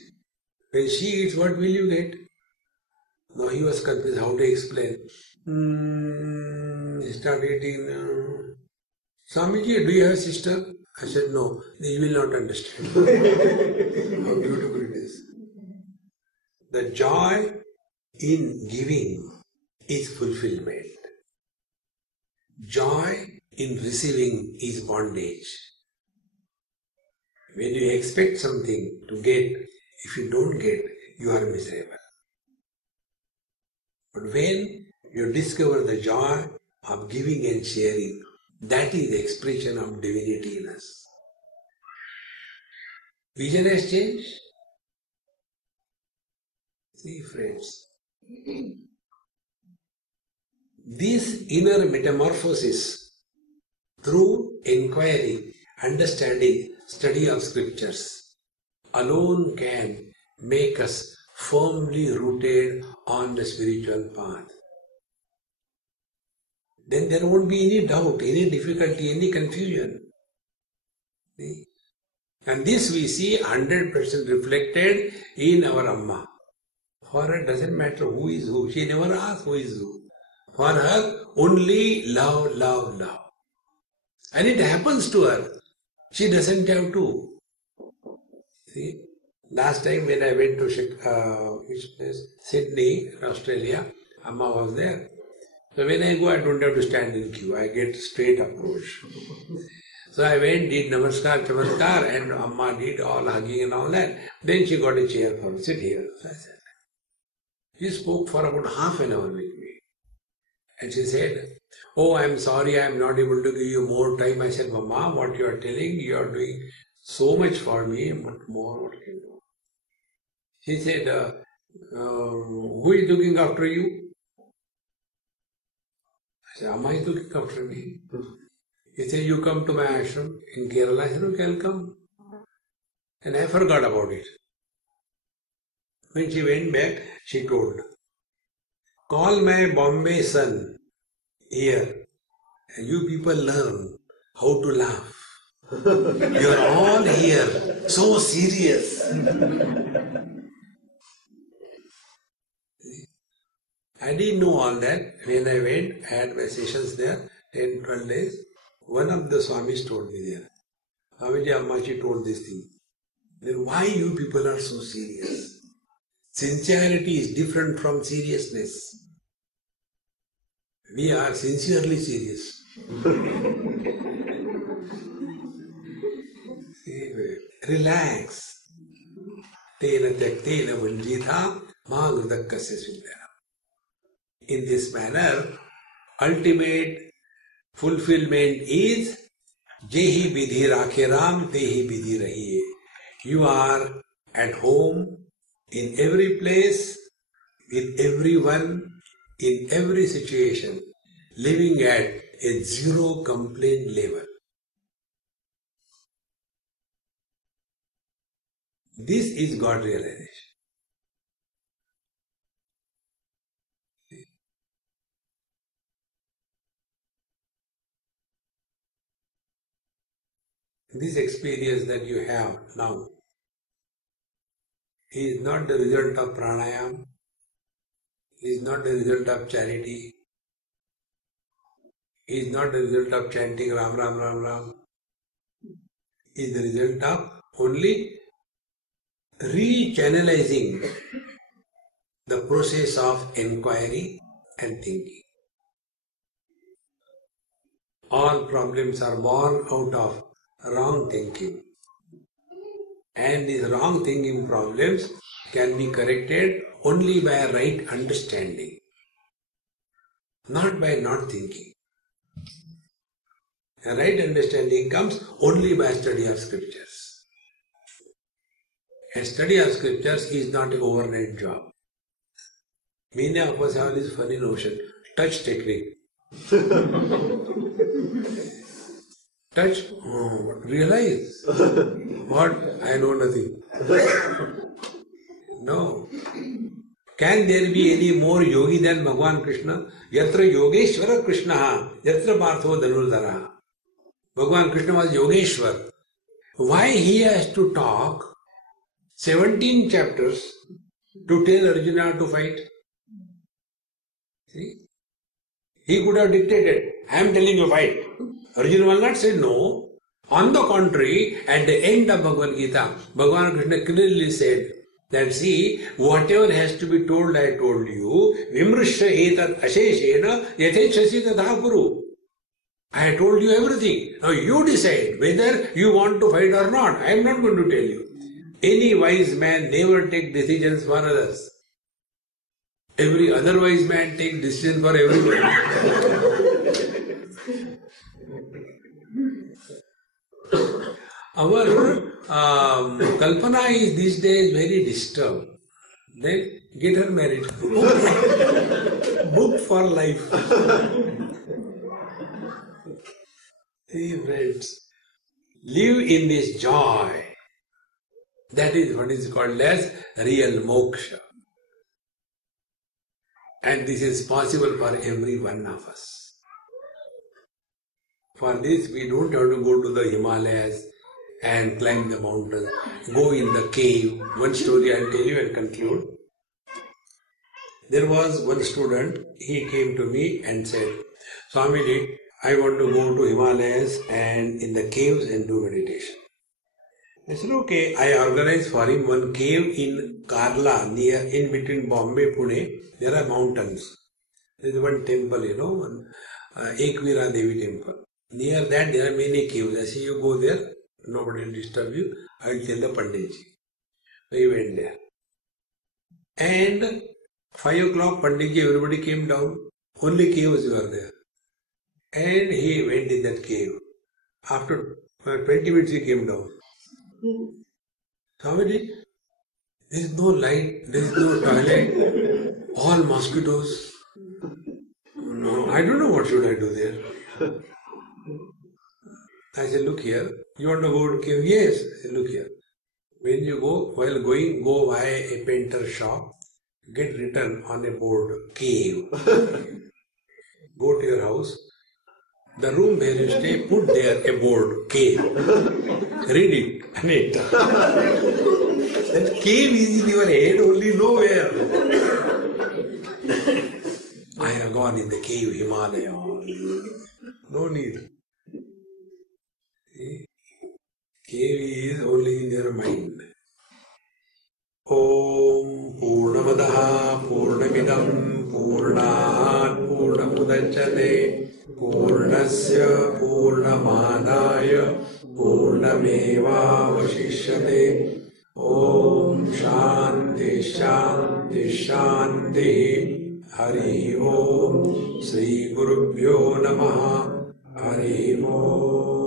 When she eats, what will you get? Now he was confused how to explain. He started eating. Swamiji, do you have a sister? I said, no. You will not understand. How beautiful it is. The joy in giving is fulfillment. joy in receiving is bondage. When you expect something to get, if you don't get, you are miserable. But when you discover the joy of giving and sharing, that is the expression of divinity in us. Vision has changed. See, friends, this inner metamorphosis through inquiry, understanding, study of scriptures alone can make us firmly rooted on the spiritual path. Then there won't be any doubt, any difficulty, any confusion. See? And this we see 100% reflected in our Amma. For her, it doesn't matter who is who. She never asks who is who. For her, only love, love, love. And it happens to her. She doesn't have to. See? Last time when I went to which place? Sydney, Australia, Amma was there. So when I go, I don't have to stand in queue. I get straight approach. So I went, did namaskar, chamaskar, and Amma did all hugging and all that. Then she got a chair for me. Sit here. So I said. She spoke for about half an hour with me. And she said, oh, I'm sorry, I'm not able to give you more time. I said, Mama, what you are telling, you are doing so much for me, but more what can you do? She said, who is looking after you? I said, Amma is looking after me. He said, you come to my ashram in Kerala. I said, okay, I'll come. And I forgot about it. When she went back, she told, call my Bombay son here. And you people learn how to laugh. You are all here, so serious. I didn't know all that. When I went, I had my sessions there, 10, 12 days. One of the Swamis told me there, Swamiji, Ammaji told this thing. Then why you people are so serious? Sincerity is different from seriousness. We are sincerely serious. Relax. Tena tyaktena vanjitha ma grudakkasya svidyara. In this manner, ultimate fulfillment is Jehi vidhi rakhe ram, tehi vidhi rahiye. You are at home, in every place, with everyone, in every situation, living at a zero complaint level. This is God realization. This experience that you have now is not the result of pranayam, is not the result of charity, is not the result of chanting Ram Ram Ram Ram, is the result of only re-channelizing the process of inquiry and thinking. All problems are born out of wrong thinking. And these wrong thinking problems can be corrected only by a right understanding, not by not thinking. A right understanding comes only by study of scriptures. A study of scriptures is not an overnight job. Many of us have this funny notion, touch technique. Touch, realize. What? I know nothing. No. Can there be any more yogi than Bhagavan Krishna? Yatra Yogeshwara Krishna, Yatra Partho Dhanurdhara. Bhagavan Krishna was Yogeshwar. Why he has to talk 17 chapters to tell Arjuna to fight? See? He could have dictated, I am telling you fight. Arjuna will not say no. On the contrary, at the end of Bhagavad Gita, Bhagavan Krishna clearly said that see, whatever has to be told, I told you. Vimrishya etat asheshena yatechasi tatha kuru. I told you everything. Now you decide whether you want to fight or not. I am not going to tell you. Any wise man never take decisions for others. Every other wise man takes decisions for everyone. Our Kalpana is these days very disturbed. Then get her married. Booked for life. Hey friends, live in this joy. That is what is called as real moksha. And this is possible for every one of us. For this we don't have to go to the Himalayas and climb the mountains, go in the cave. One story I'll tell you and conclude. There was one student, he came to me and said, Swamiji, I want to go to Himalayas and in the caves and do meditation. I said, okay, I organized for him one cave in Karla, in between Bombay, Pune. There are mountains. There is one temple, one Ekvira Devi temple. Near that there are many caves. I say, you go there, nobody will disturb you. I will tell the Panditji. So he went there. And 5 o'clock, Panditji, everybody came down. Only caves were there. And he went in that cave. After 20 minutes he came down. Swamiji, there is no light, there is no toilet, all mosquitoes. No, I don't know what should I do there. I said, look here, you want to go to cave? Yes. I said, look here. When you go, while going, go buy a painter shop, get written on a board, cave. Go to your house. The room where you stay, put there a board, cave. Read it. And it. That cave is in your head only, nowhere. I have gone in the cave, Himalaya. No need. See? Cave is only in your mind. Om Purnamadaha Purnamidam Purnat Purnamudachyate Purnasya Purnamadaya Purnameva Vashishyate. Om Shanti Shanti Shanti. Hari Om. Sri Gurubhyo Namaha. Hari Om.